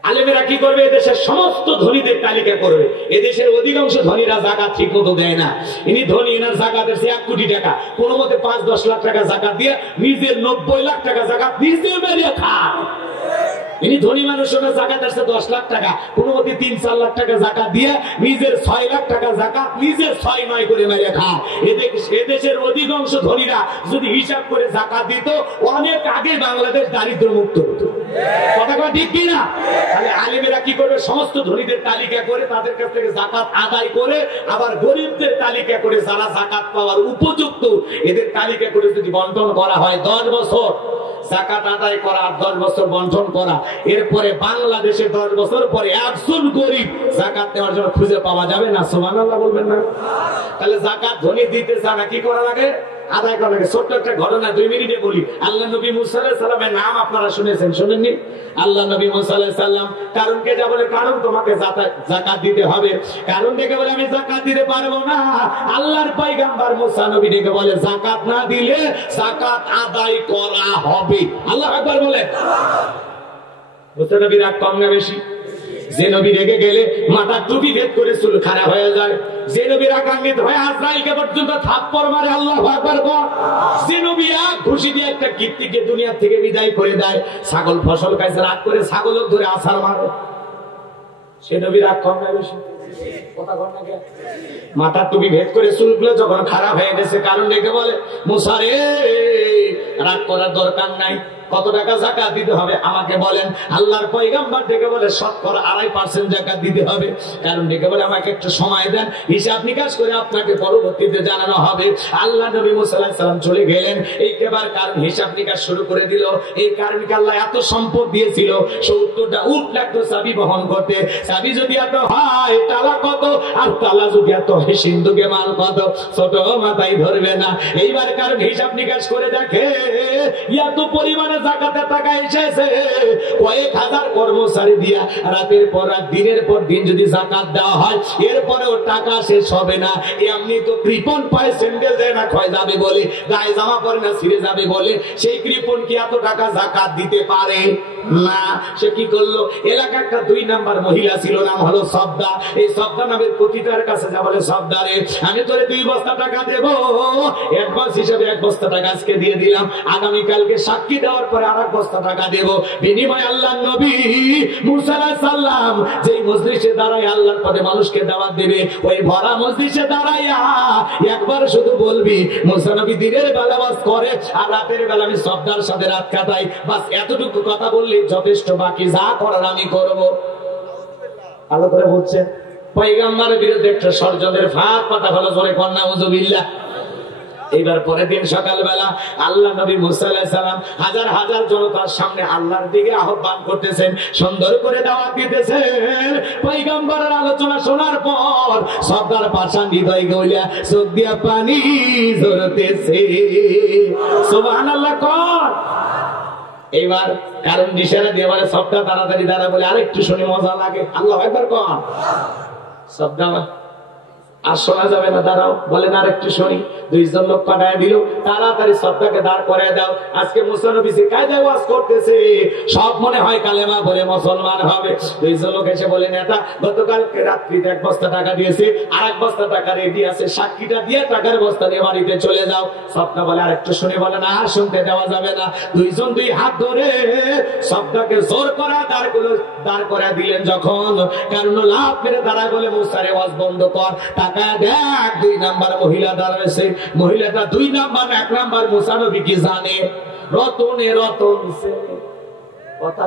আলেমেরা কি করবে? এদেশের সমস্ত ধনীদের তালিকা করবে। এদেশের অধিকাংশ ধনীরা জাকাত ঠিক মতো দেয় না। ইনি ধনী, এনার জাকাত আছে 1 কোটি টাকা, কোন মতে 5-10 লাখ টাকা জাকাত দিয়ে নিজের 90 লাখ টাকা জাকাত নিজে মেরে খায়। ইনি ধনী মানুষ, ওনার জাকাত আসছে 10 লাখ টাকা, কোন মতে 3-4 লাখ টাকা জাকাত দিয়ে নিজের 6 লাখ টাকা জাকাত নিজের 6-9 করে মেরে খায়। এদেশের অধিকাংশ ধনীরা যদি হিসাব করে জাকাত দিত, অনেক আগে বাংলাদেশ দারিদ্র মুক্ত হতো। কথা কথা ঠিক কিনা? তাহলে আলেমেরা কি করবে? সমস্ত ধনীদের তালিকা করে তাদের কাছ থেকে জাকাত আদায় করে, আবার গরিবদের তালিকা করে যারা জাকাত পাওয়ার উপযুক্ত এদের তালিকা করে যদি বন্টন করা হয়, 10 বছর জাকাত আদায় করা আর 10 বছর বন্টন করা, এরপরে বাংলাদেশে 10 বছর পরে একজন গরিব জাকাত নেওয়ার জন্য খুঁজে পাওয়া যাবে না। সুবহানাল্লাহ বলবেন না? তাহলে জাকাত ধনী দিতে চান না, কি করা লাগে? আদায় করা লাগে। ছোট্ট একটা ঘটনা 2 মিনিটে বলি। আল্লাহ নবী মুসা আলাইহিস সালামের নাম আপনারা শুনেছেন, শুনেননি? আল্লাহ নবী মুসা আলাইহিস সালাম কারণকে যা বলে, কারণ তোমাকে যাকাত দিতে হবে। কারণ ডেকে বলে আমি যাকাত দিতে পারবো না। আল্লাহর পয়গম্বর মুসা নবী ডেকে বলে যাকাত না দিলে যাকাত আদায় করা হবে। আল্লাহু আকবার বলে। মুসা নবী রাগ কম না বেশি? যে নবী রেগে গেলে মাথার টুপি ভেদ করে চুল খারাপ হয়ে যায়। যে নবী রাগান্বিত হয়ে আজরাইলকে পর্যন্ত থাপ্পড় মারে। আল্লাহু আকবার বল। যে নবী এক ঘুষি দিয়ে একটা কীর্তিকে দুনিয়া থেকে বিদায় করে দেয়। ছাগল ফসল খাইছে, রাগ করে ছাগল ধরে আছাড় মারে। সে নবী রাগ কম না বেশি? মাথার টুপি ভেদ করে চুলগুলো যখন খারাপ হয়ে গেছে, কারণ ডেকে বলে মুসা রে, রাগ করার দরকার নাই, কত টাকা যাকাত দিতে হবে আমাকে বলেন। আল্লাহর পয়গম্বর ডেকে বলে শতকরা 2.5% যাকাত দিতে হবে। কারণ ডেকে বলে আমাকে একটু সময় দেন, হিসাব নিকাশ করে আপনাকে পরবর্তীতে জানানো হবে। আল্লাহ নবী মুসা আলাইহিস সালাম চলে গেলেন। এইবার কারণ হিসাব নিকাশ শুরু করে দিল। এই কারণকে আল্লাহ এত সম্পদ দিয়েছিল, 70টা উট লাগতো চাবি বহন করতে। চাবি যদি এত হয় তালা কত, আর তালা যদি এত হয় সিন্ধুকে মাল কত, ছোট মাথায় ধরবে না। এইবার কারণ হিসাব নিকাশ করে দেখে এত পরিমাণে জাকাতের টাকা এসেছে, কয়েক হাজার কর্মচারী দিয়া রাতের পর রাত দিনের পর দিন যদি জাকাত দেওয়া হয়, এরপরেও টাকা শেষ হবে না। এমনি তো কৃপণ পায় স্যান্ডেল দেয় না ক্ষয় যাবে বলে, গায়ে জামা পরে না ছিঁড়ে যাবে বলে, সেই কৃপণ কি এত টাকা জাকাত দিতে পারে না? সে কি করলো? এলাকা একটা 2 নাম্বার মহিলা ছিল, নাম হলো সবদা। এই সবদা নামের পতিতার কাছে যা বলে, সবদা রে, আমি তোরে 2 বস্তা টাকা দেবো, অ্যাডভান্স হিসেবে 1 বস্তা টাকা আজকে দিয়ে দিলাম, আগামীকালকে সাক্ষী দেওয়ার পরে 2 বস্তা টাকা দেবো। বিনিময়ে আল্লাহর নবী মুসা আলাইহিস সালাম যেই মজলিসে দাঁড়ায় আল্লাহর পথে মানুষকে দাওয়াত দেবে, ওই ভরা মজলিসে দাঁড়াইয়া একবার শুধু বলবি, মুসা নবী দিনের বেলা ওয়াজ করে আর রাতের বেলা আমি সবদার সাথে রাত কাটাই, বাস এতটুকু কথা বললে যথেষ্ট, বাকি যা করার আমি করব। ভালো করে বলছেন। পয়গম্বরের বিরুদ্ধে একটা ষড়যন্ত্রের ফাঁদ পাতা হলো, জোরে কন্যা উযুবিল্লাহ। এইবার পরের দিন সকালবেলা আল্লাহ নবী মুসা আলাইহিস সালাম হাজার হাজার জনতার সামনে আল্লাহর দিকে আহ্বান করতেছেন, সুন্দর করে দাওয়াত দিতেছেন। পয়গম্বরের আলোচনা শোনার পর সবদার পাশান হৃদয় গলিয়া চোখ দিয়া পানি ঝরতেছে। সুবহানাল্লাহ কর। এবার কারণ ইশারা দিয়ে বলে সবটা তাড়াতাড়ি দাঁড়া, বলে আরেকটু শুনে মজা লাগে। আল্লাহু আকবার কর। সবটা আর শোনা যাবে না, দাঁড়াও, বলেন আর একটু শুনি। দুইজন লোক পাঠায় দিল, তাড়াতাড়ি সবটাকে দাঁড় করে দাও। আজকে মুসা নবী যে কায়দায় ওয়াজ করতেছে, সব মনে হয় কালেমা বলে মুসলমান হবে। দুইজন লোক এসে বলে, নেতা গতকালকে রাত্রিতে 1 বস্তা টাকা দিয়েছে, আর 1 বস্তা টাকা রেডি আছে, সাক্ষীটা দিয়ে টাকার বস্তা নিয়ে বাড়িতে চলে যাও। সবটা বলে আর একটু শুনে, বলে না আর শুনতে দেওয়া যাবে না। দুইজন দুই হাত ধরে সবটাকে জোর করা দাঁড় করে দিলেন। যখন কারণ লাভ মেরে দাঁড়া বলে মুসারে ওয়াজ বন্ধ কর, দেখ 2 নাম্বার মহিলা দাঁড়াইছে। মহিলাটা 2 নাম্বার 1 নাম্বার মুসা নবী কি জানে? রতনে রতন কথা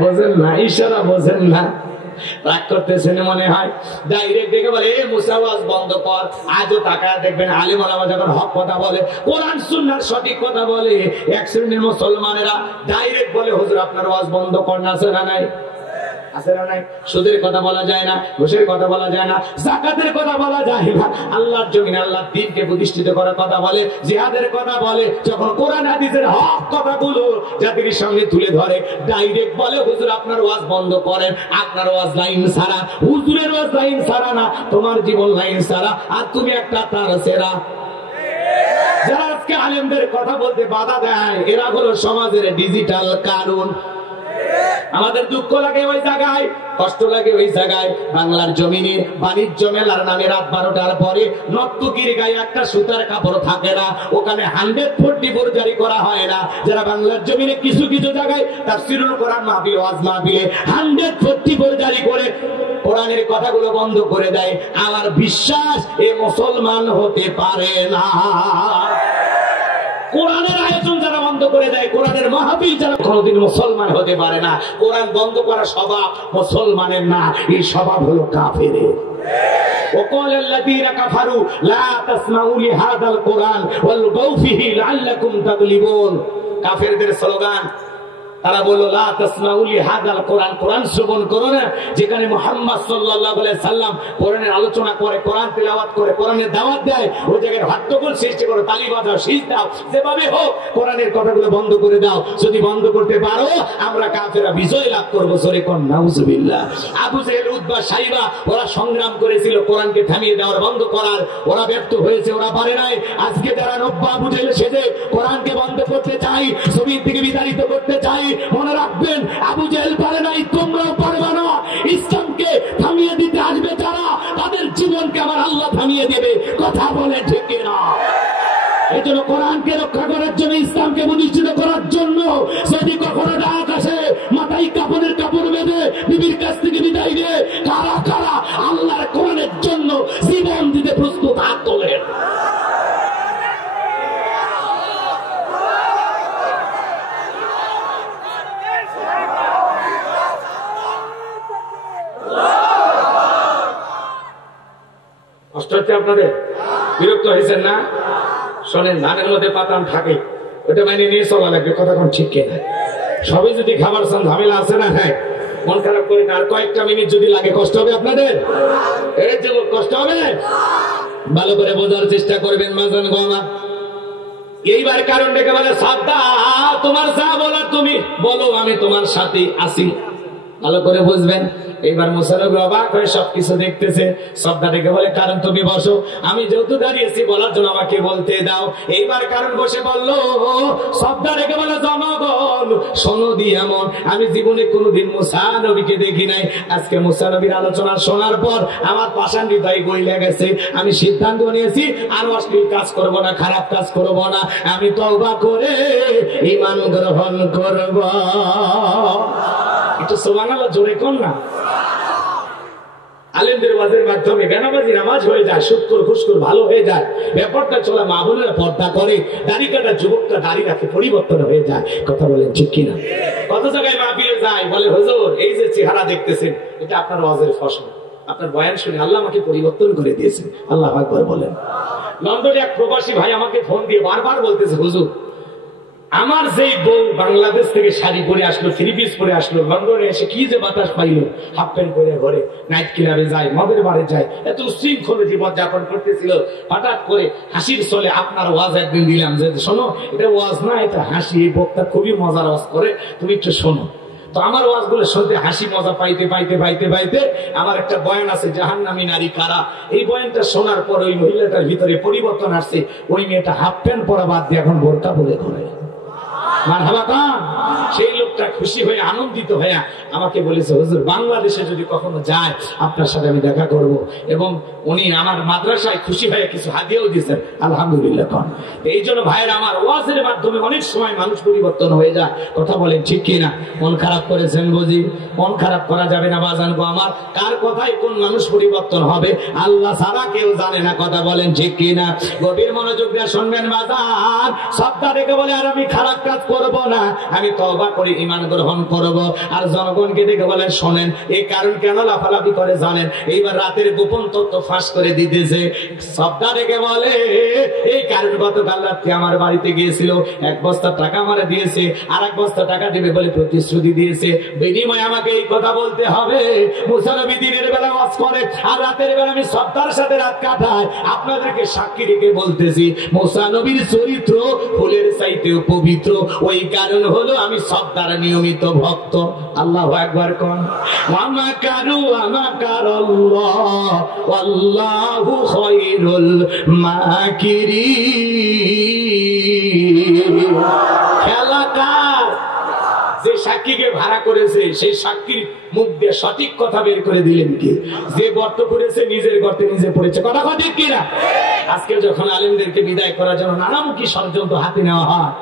বোঝেন না, ইশারা বোঝেন না, রাগ করতেছেন মনে হয়। ডাইরেক্ট দেখে বলে মুসা ওয়াজ বন্ধ কর। আজও তাকায় দেখবেন আলেম ওলামা যখন হক কথা বলে, কোরআন সুন্নাহর সঠিক কথা বলে, এক শ্রেণীর মুসলমানেরা ডাইরেক্ট বলে হুজুর আপনার ওয়াজ বন্ধ কর। না আছে না নাই? সুদের কথা বলা যায় না, ঘুষের কথা বলা যায় না, যাকাতের কথা বলা যায় না, আল্লাহর জমিনে আল্লাহর দ্বীনকে প্রতিষ্ঠিত করার কথা বলে, জিহাদের কথা বলে। যখন কোরআন হাদিসের হক কথাগুলো জাতির সামনে তুলে ধরে, ডাইরেক্ট বলে হুজুর আপনার ওয়াজ বন্ধ করেন, আপনার ওয়াজ লাইন ছাড়া, হুজুরের ওয়াজ লাইন ছাড়া না, তোমার জীবন লাইন ছাড়া, আর তুমি একটা তার সেরা। যারা আজকে আলেমদের কথা বলতে বাধা দেয়, এরা হলো সমাজের ডিজিটাল কারণ। আমাদের দুঃখ লাগে ওই জায়গায়, কষ্ট লাগে ওই জায়গায়। বাংলার জমিনে বাণিজ্য মেলার নামে রাত 12টার পরে নর্তকীর গায়ে একটা সুতার কাপড় থাকে না, ওখানে 144 জারি করা হয় না। যারা বাংলার জমিনে কিছু কিছু জায়গায় তাফসীরুল কোরআন মাহফিল ওয়াজ মাহফিলে 144 জারি করে কোরআনের কথাগুলো বন্ধ করে দেয়, আমার বিশ্বাস এ মুসলমান হতে পারে না। কোরআনের আয়োজন যারা বন্ধ করে দেয়, কোরআনের মাহফিল যারা কোনদিন মুসলমান হতে পারে না। কোরআন বন্ধ করা স্বভাব মুসলমানের না, এই স্বভাব হলো কাফেরের। وقال الذين كفروا لا تسمعوا لهذا القرآن والغوا فيه لعلكم تغلبون। কাফেরদের স্লোগান, তারা বলল লা তাসমাউ লিহাদাল কোরআন, কোরআন শ্রবণ করো না যেখানে মুহাম্মদ সাল্লাল্লাহু আলাইহি সাল্লাম কোরআনের আলোচনা করে, কোরআন তেলাওয়াত করে, কোরআনের দাওয়াত দেয়, ওই জায়গায় হট্টগোল সৃষ্টি করো, তালি বাজাও, শীষ দাও, যেভাবে হোক কোরআনের কথাগুলো বন্ধ করে দাও। যদি বন্ধ করতে পারো, আমরা কাফেররা বিজয় লাভ করব। সরে কোন নাউজুবিল্লাহ। আবু জেহেল, উতবা, সাইবা ওরা সংগ্রাম করেছিল কোরআনকে থামিয়ে দেওয়ার, বন্ধ করার, ওরা ব্যর্থ হয়েছে, ওরা পারে নাই। আজকে যারা নব্বা আবু জেহেল সেজে কোরআনকে বন্ধ করতে চাই, জমিন থেকে বিতাড়িত করতে চাই, মনে রাখবেন আবু জেহেল পারে নাই, তোমরাও পারবে না। ইসলামকে থামিয়ে দিতে আসবে যারা, তাদের জীবনকে আমার আল্লাহ থামিয়ে দেবে। কথা বলে ঠিক না? এই জন্য কোরআনকে রক্ষা করার জন্য, ইসলামকে প্রতিষ্ঠিত করার জন্য যদি কখনো ডাক আসে, মাথায় কাপড়ের কাপড় বেঁধে বিবির কাছ থেকে বিদায় দিয়ে কারা কারা আল্লাহর কোরআনের জন্য জীবন দিতে প্রস্তুত, হাত তোলেন। কষ্ট হচ্ছে আপনাদের? বিরক্ত হয়েছেন না? শোনেন, ধানের মধ্যে পাতাম থাকে, ওটা মানে নিয়ে চলা লাগবে। কথা কোন ঠিক কিনা? সবই যদি খাবার চান, ঝামেলা আছে না? হ্যাঁ, মন খারাপ করে না, আর কয়েকটা মিনিট যদি লাগে, কষ্ট হবে আপনাদের? এই যে কষ্ট হবে, ভালো করে বোঝার চেষ্টা করবেন। মাজান গোমা এইবার কারণ ডেকে বলে, সাদ্দা তোমার যা বলার তুমি বলো, আমি তোমার সাথে আছি। ভালো করে বুঝবেন। এবার মুসা নবী অবাক হয়ে সবকিছু দেখতেছে। সবটা ডেকে বলে, কারণ তুমি বসো, আমি যেহেতু দাঁড়িয়েছি বলার জন্য আমাকে বলতে দাও। এইবার কারণ বসে বলল। সবটা ডেকে বলে, জনগণ শোনো দি, এমন আমি জীবনে কোনোদিন মুসা নবীকে দেখি নাই। আজকে মুসা নবীর আলোচনা শোনার পর আমার পাষাণ হৃদয় গইলে গেছে। আমি সিদ্ধান্ত নিয়েছি আর অশ্লীল কাজ করব না, খারাপ কাজ করব না। আমি তওবা করে ঈমান গ্রহণ করব। একটু সুবহানাল্লাহ জোরে কোন না। আলেমদের ওয়াজের মাধ্যমে বেনামাজি নামাজ হয়ে যায়, সুদখোর ঘুষখোর ভালো হয়ে যায়, ব্যাপারটা চলা, মা বোনেরা পর্দা করে, দাড়ি কাটা যুবকটা দাড়ি রাখে, পরিবর্তন হয়ে যায়। কথা বলেন ঠিক কিনা? কত জায়গায় মাহফিলে যায়, বলে হুজুর এই যে চেহারা দেখতেছেন, এটা আপনার ওয়াজের ফসল, আপনার বয়ান শুনে আল্লাহ আমাকে পরিবর্তন করে দিয়েছেন। আল্লাহু আকবার বলেন। লন্ডনে এক প্রবাসী ভাই আমাকে ফোন দিয়ে বারবার বলতেছে, হুজুর আমার যেই বউ বাংলাদেশ থেকে শাড়ি পরে আসলো, থ্রি পিস পরে আসলো, লন্ডনে এসে কি যে বাতাস পাইলো, হাফ প্যান্ট পরে ঘরে নাইট ক্লাবে যায়, মদের বারে যায়, এত উশৃঙ্খল জীবন যাপন করতেছিল। হঠাৎ করে হাসির ছলে আপনার ওয়াজ একদিন দিলাম যে শোনো, এটা ওয়াজ না, এটা হাসি, এই বক্তা খুবই মজার ওয়াজ করে, তুমি একটু শোনো। তো আমার ওয়াজগুলো শুনতে হাসি মজা পাইতে পাইতে পাইতে পাইতে আমার একটা বয়ান আছে, জাহান্নামী নারী কারা। এই বয়ানটা শোনার পর ওই মহিলাটার ভিতরে পরিবর্তন আসছে। ওই মেয়েটা হাফ প্যান্ট পরা বাদ দিয়ে এখন বোরকা পরে ঘরে। সেই লোকটা খুশি হয়ে আনন্দিত হয়ে আমাকে বলেছে, হুজুর বাংলাদেশে যদি কখনো যায় আপনার সাথে আমি দেখা করব। এবং উনি আমার মাদ্রাসায় খুশি হয়ে কিছু হাদিয়াও দিয়েছেন, আলহামদুলিল্লাহ। এই জন্য ভাইয়ের আমার ওয়াজের মাধ্যমে অনেক সময় মানুষ পরিবর্তন হয়ে যায়। কথা বলেন ঠিক কিনা? মন খারাপ করেছেন বুঝি? মন খারাপ করা যাবে না বাজানগো আমার। কার কথায় কোন মানুষ পরিবর্তন হবে আল্লাহ ছাড়া কেউ জানে না। কথা বলেন ঠিক কিনা? গভীর মনোযোগ দিয়ে শুনবেন বাজান। সত্তা দেখে বলে আর আমি খারাপ কাজ করব না, আমি তওবা করে ঈমান গ্রহণ করব। আর জনগণকে দেখে বলে শোনেন, এই কারণ কেন লাফালাফি করে জানেন? এইবার রাতের গোপন তথ্য ফাঁস করে দিতেছে। সত্তা দেখে বলে এই কারণ গতকাল রাতে আমার বাড়িতে গিয়েছিল, 1 বস্তা টাকা আমারে দিয়েছে, আর 1 বস্তা টাকা দিবে বলে প্রতিশ্রুতি দিয়েছে, বিনিময়ে আমাকে এই কথা বলতে হবে। মুসা নবী দিনের বেলা ওয়াজ করে আর রাতের বেলা আমি সত্তার সাথে রাত কাটাই। আপনাদেরকে সাক্ষী রেখে বলতেছি, মুসা নবীর চরিত্র ফুলের চাইতেও পবিত্র। ওই কারণ হলো আমি সত্তার নিয়মিত ভক্ত। আল্লাহু আকবার কোন। ওয়ামা কারু ওয়ামা কারাল্লাহ ওয়াল্লাহু খায়রুল মাকিরিন। খেলাকার যে সাক্ষীকে ভাড়া করেছে সেই সাক্ষীর মুখ দিয়ে সঠিক কথা বের করে দিলেন কি? যে গর্ত করেছে নিজের গর্তে নিজে পড়েছে। কথা ঠিক কিনা? আজকে যখন আলেমদেরকে বিদায় করার জন্য নানামুখী ষড়যন্ত্র হাতে নেওয়া হয়,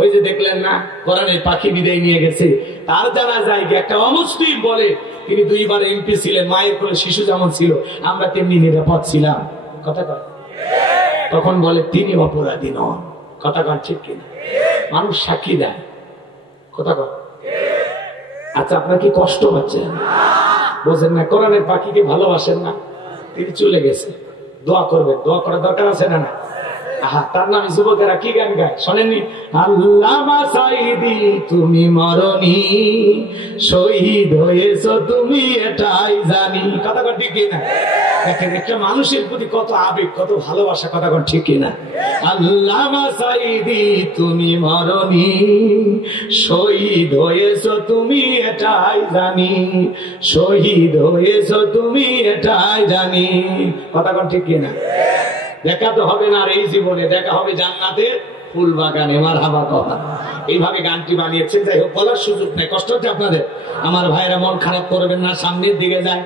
ওই যে দেখলেন না কোরআনের পাখি বিদায় নিয়ে গেছে, তার যারা জায়গা একটা অমুসলিম বলে তিনি 2 বার এমপি ছিলেন, মায়ের কোলে শিশু যেমন ছিল আমরা তেমনি নিরাপদ ছিলাম। কথা কয় তখন বলে তিনি অপরাধী নন। কথা কয় ঠিক কিনা? মানুষ সাক্ষী দেয়। কথা কয়। আচ্ছা আপনার কি কষ্ট হচ্ছে? বোঝেন না? কোরআনের পাখিকে ভালোবাসেন না? তিনি চলে গেছে, দোয়া করবেন। দোয়া করার দরকার আছে না? তার নামে যুবকেরা কি গান গায় শোনেননি? আল্লামা সাইদি তুমি মরনি, শহীদ হয়েছো তুমি এটাই জানি। কথা কন ঠিক কিনা? দেখেন একটা মানুষের প্রতি কত আবেগ, কত ভালোবাসা। কথা কন ঠিক কিনা? আল্লামা সাইদি তুমি মরনি, শহীদ হয়েছো তুমি এটাই জানি, শহীদ হয়েছো তুমি এটাই জানি। কথা কন ঠিক কিনা? দেখা তো হবে না আর এই জীবনে, দেখা হবে জান্নাতে ফুল বাগানে। মারহাবা কথা। এইভাবে গানটি বানিয়েছেন। যাই হোক, বলার সুযোগ নেই, কষ্ট হচ্ছে আপনাদের। আমার ভাইরা মন খারাপ করবেন না, সামনের দিকে যায়।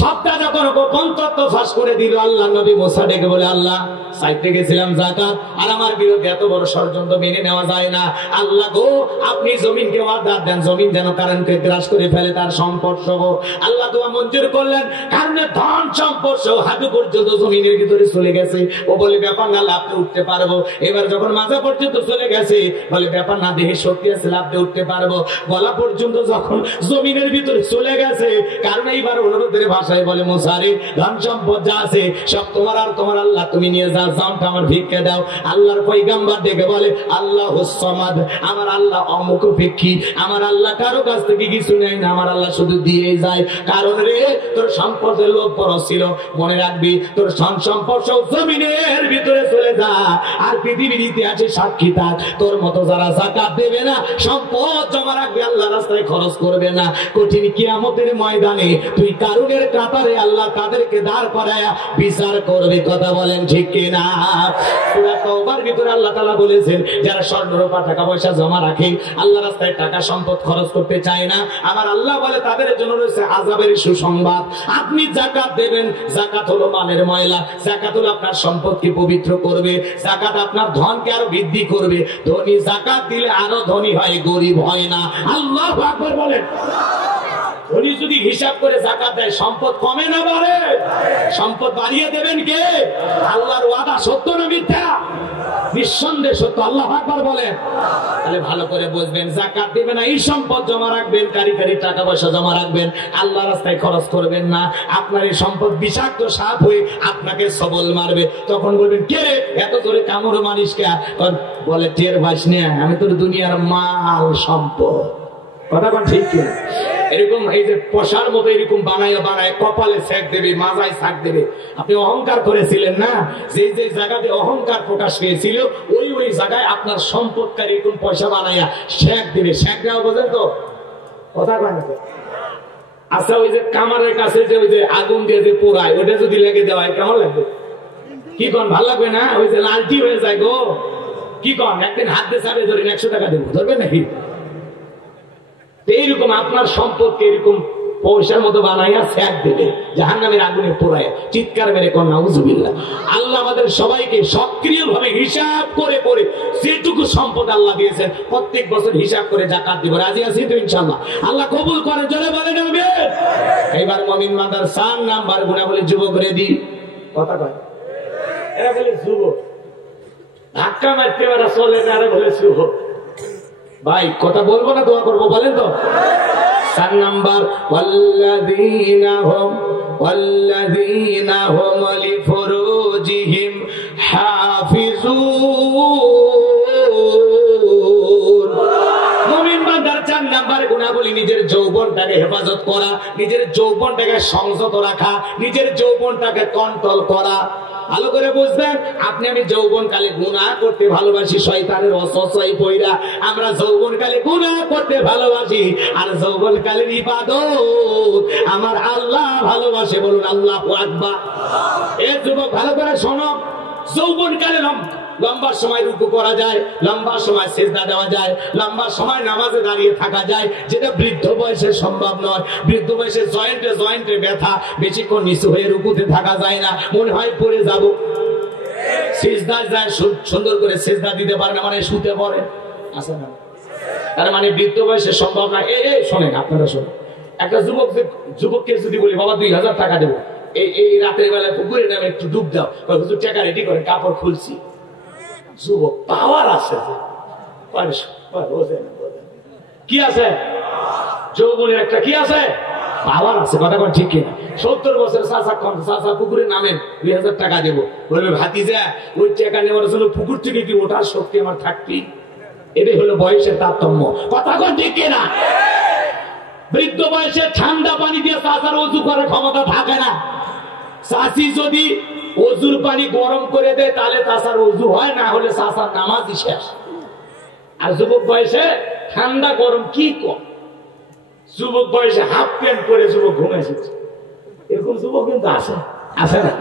সবটা যখন গোপন তত্ত্ব ফাঁস করে দিল, আল্লাহ নবী মুসা ডেকে বলে, আল্লাহ চাইতে গেছিলাম যাকাত, আর আমার বিরুদ্ধে এত বড় ষড়যন্ত্র মেনে নেওয়া যায় না। আল্লাহ গো আপনি জমিনকে ওয়াদা দেন, জমিন যেন কারণকে গ্রাস করে ফেলে, তার সম্পদ সহ। আল্লাহ দোয়া মঞ্জুর করলেন। কারণের ধন সম্পদ সহ হাঁটু পর্যন্ত জমিনের ভিতরে চলে গেছে। ও বলে ব্যাপার না, লাফতে উঠতে পারবো। এবার যখন মাজা পর্যন্ত চলে গেছে, বলে ব্যাপার না, দেহে শক্তি আছে, লাফতে উঠতে পারবো। গলা পর্যন্ত যখন জমিনের ভিতরে চলে গেছে, কারণ এইবার অনুরোধের ভাষায় বলে, মুসারে ধন সম্পদ যা আছে সব তোমার, আর তোমার আল্লাহ তুমি নিয়ে যাও, জামটা আমার ভিক্ষা দাও। আল্লাহর পয়গাম্বর ডেকে বলে, আল্লাহুস সামাদ, আমার আল্লাহ অমুখপেক্ষী, আমার আল্লাহ কারো কাছ থেকে কিছু নেয় না, আমার আল্লাহ শুধু দিয়ে যায়। কারণ রে তোর সম্পদের লোভ বড় ছিল, মনে রাখবি তোর ধন সম্পদ সব জমিনের ভিতরে চলে যা, আর পৃথিবীর ইতিহাসে সাক্ষী থাক, তোর মতো যারা যাকাত দেবে না, সম্পদ জমা রাখবে, আল্লাহ রাস্তায় খরচ করবে না, কঠিন কিয়ামতের ময়দানে তুই কারুনের কাতারে আল্লাহ তাদেরকে দাঁড় করায়া বিচার করবে। কথা বলেন ঠিক কিনা? সূরা তাওবার ভিতরে আল্লাহ তাআলা বলেছেন, যারা স্বর্ণ রূপা টাকা পয়সা জমা রাখে, আল্লাহ রাস্তায় টাকা সম্পদ খরচ করতে চায় না, আমার আল্লাহ বলে তাদের জন্য রয়েছে আযাবের সুসংবাদ। আপনি যাকাত দেবেন, যাকাত হলো মালের ময়লা, যাকাত হলো আপনার সম্পদকে পবিত্র করবে, যাকাত আপনার ধনকে আরো বৃদ্ধি করবে। ধনী যাকাত দিলে আরো ধনী হয়, গরিব হয় না। আল্লাহু আকবার বলেন। উনি যদি হিসাব করে যাকাত দেয়, সম্পদ কমে না বাড়ে? সম্পদ বাড়িয়ে দেবেন কে? আল্লাহর ওয়াদা সত্য না মিথ্যা? নিঃসন্দেহ সত্য। আল্লাহু আকবার বলেন। তাহলে ভালো করে বুঝবেন, যাকাত দিবেন না, এই সম্পদ জমা রাখবেন, কারি কারি টাকা পয়সা জমা রাখবেন, আল্লাহ রাস্তায় খরচ করবেন না। আপনার এই সম্পদ বিষাক্ত সাপ হয়ে আপনাকে সবল মারবে, তখন বলবেন কে রে এত জোরে কামড় মারিস কে? বলে টের পাস না, আমি তোর দুনিয়ার মাল সম্পদ। কথা কোন ঠিক কিনা? এরকম এই যে পশার মতো এরকম বানায় বানায় কপালে সেক দেবে, মাজায় শাক দেবে। আপনি অহংকার করেছিলেন না, যে যে জায়গাতে অহংকার প্রকাশ পেয়েছিল ওই ওই জায়গায় আপনার সম্পদকারী এরকম পয়সা বানাইয়া শেক দেবে। শেক দেওয়া বোঝেন তো? কথা বানাবে। আচ্ছা ওই যে কামারের কাছে যে ওই যে আগুন দিয়ে যে পোড়ায়, ওটা যদি লেগে দেওয়া হয় কেমন লাগবে? কি কন, ভালো লাগবে না? ওই যে লালটি হয়ে যায় গো। কি কন, একদিন হাত দিয়ে চাপে ধরেন 100 টাকা দেবো, ধরবেন নাকি? এইরকম আপনার সম্পদকে এরকম পয়সার মতো বানাইয়া ফ্যাক দেবে, জাহান্নামের আগুনে পোড়ায়। চিৎকার মেরে কর নাউজুবিল্লাহ। আল্লাহ আমাদের সবাইকে সক্রিয়ভাবে হিসাব করে করে যেটুকু সম্পদ আল্লাহ দিয়েছেন প্রত্যেক বছর হিসাব করে যাকাত দিব। রাজি আছি তো ইনশাআল্লাহ? আল্লাহ কবুল করেন, জোরে বলেন আমিন। এইবার মুমিন মাদার 4 নাম্বার গুণাবলী যুবক রেডি। কথা কয় এরা বলে যুবক, ধাক্কা মারতে ওরা চলে না, এরা বলে যুবক। ভাই কথা বলবো না দোয়া করবো, বলেন তো? 4 নাম্বার, ওয়াল্লাযীনা হুম লিফুরুজিহিম হাফিজুন। মুমিন বান্দার 4 নাম্বার গুণাবলী নিজের যৌবনটাকে হেফাজত করা, নিজের যৌবনটাকে সংযত রাখা, নিজের যৌবনটাকে কন্ট্রোল করা। ভালো করে বুঝবেন, আপনি আমি যৌবনকালে গুনাহ করতে ভালোবাসি, শয়তানের ওয়াসওয়াসায় পইরা আমরা যৌবনকালে গুনাহ করতে ভালোবাসি, আর যৌবনকালের ইবাদত আমার আল্লাহ ভালোবাসে। বলুন আল্লাহু আকবার। এ যুবক ভালো করে শোনো, যৌবনকালে লম্বা সময় রুকু করা যায়, লম্বা সময় সিজদা দেওয়া যায়, লম্বা সময় নামাজে দাঁড়িয়ে থাকা যায়, যেটা বৃদ্ধ বয়সে সম্ভব নয়। বৃদ্ধ বয়সে জয়েন্টে জয়েন্টে ব্যথা, বেশিক্ষণ নিচু হয়ে রুকুতে থাকা যায় না, মনে হয় পড়ে যাব। সিজদা যায়, সুন্দর করে সিজদা দিতে পারে না, মানে শুতে পড়ে। আচ্ছা না, তার মানে বৃদ্ধ বয়সে সম্ভব না। শোনেন, আপনারা শোনেন, একটা যুবককে যদি বলি বাবা 2000 টাকা দেবো, এই রাতের বেলায় পুকুরে নামে একটু ডুব দাও, হুজুর টাকা রেডি করেন, কাপড় খুলছি। যুবক পাওয়ার আছে, কি আছে? যৌবনের একটা কি আছে? পাওয়ার আছে। কথা কোন ঠিক কিনা? 70 বছর চাচা পুকুরে নামেন, 2000 টাকা দেবো, বলবে ভাতিজা ওই টাকা নেওয়ার জন্য পুকুর থেকে কি ওঠার শক্তি আমার থাকবি? এটাই হলো বয়সের তারতম্য। কথা কোন ঠিক কিনা? বৃদ্ধ বয়সে ঠান্ডা পানি দিয়ে চাচার ওযু করার ক্ষমতা থাকে না। চাচি যদি ওযুর পানি গরম করে দেয় তাহলে চাচার ওযু হয়, না হলে চাচার নামাজই শেষ। আর যুবক বয়সে ঠান্ডা গরম কি কম, যুবক বয়সে হাফ প্যান্ট পরে যুবক ঘুমাইছে, এরকম যুবক কিন্তু আছে, আছে না?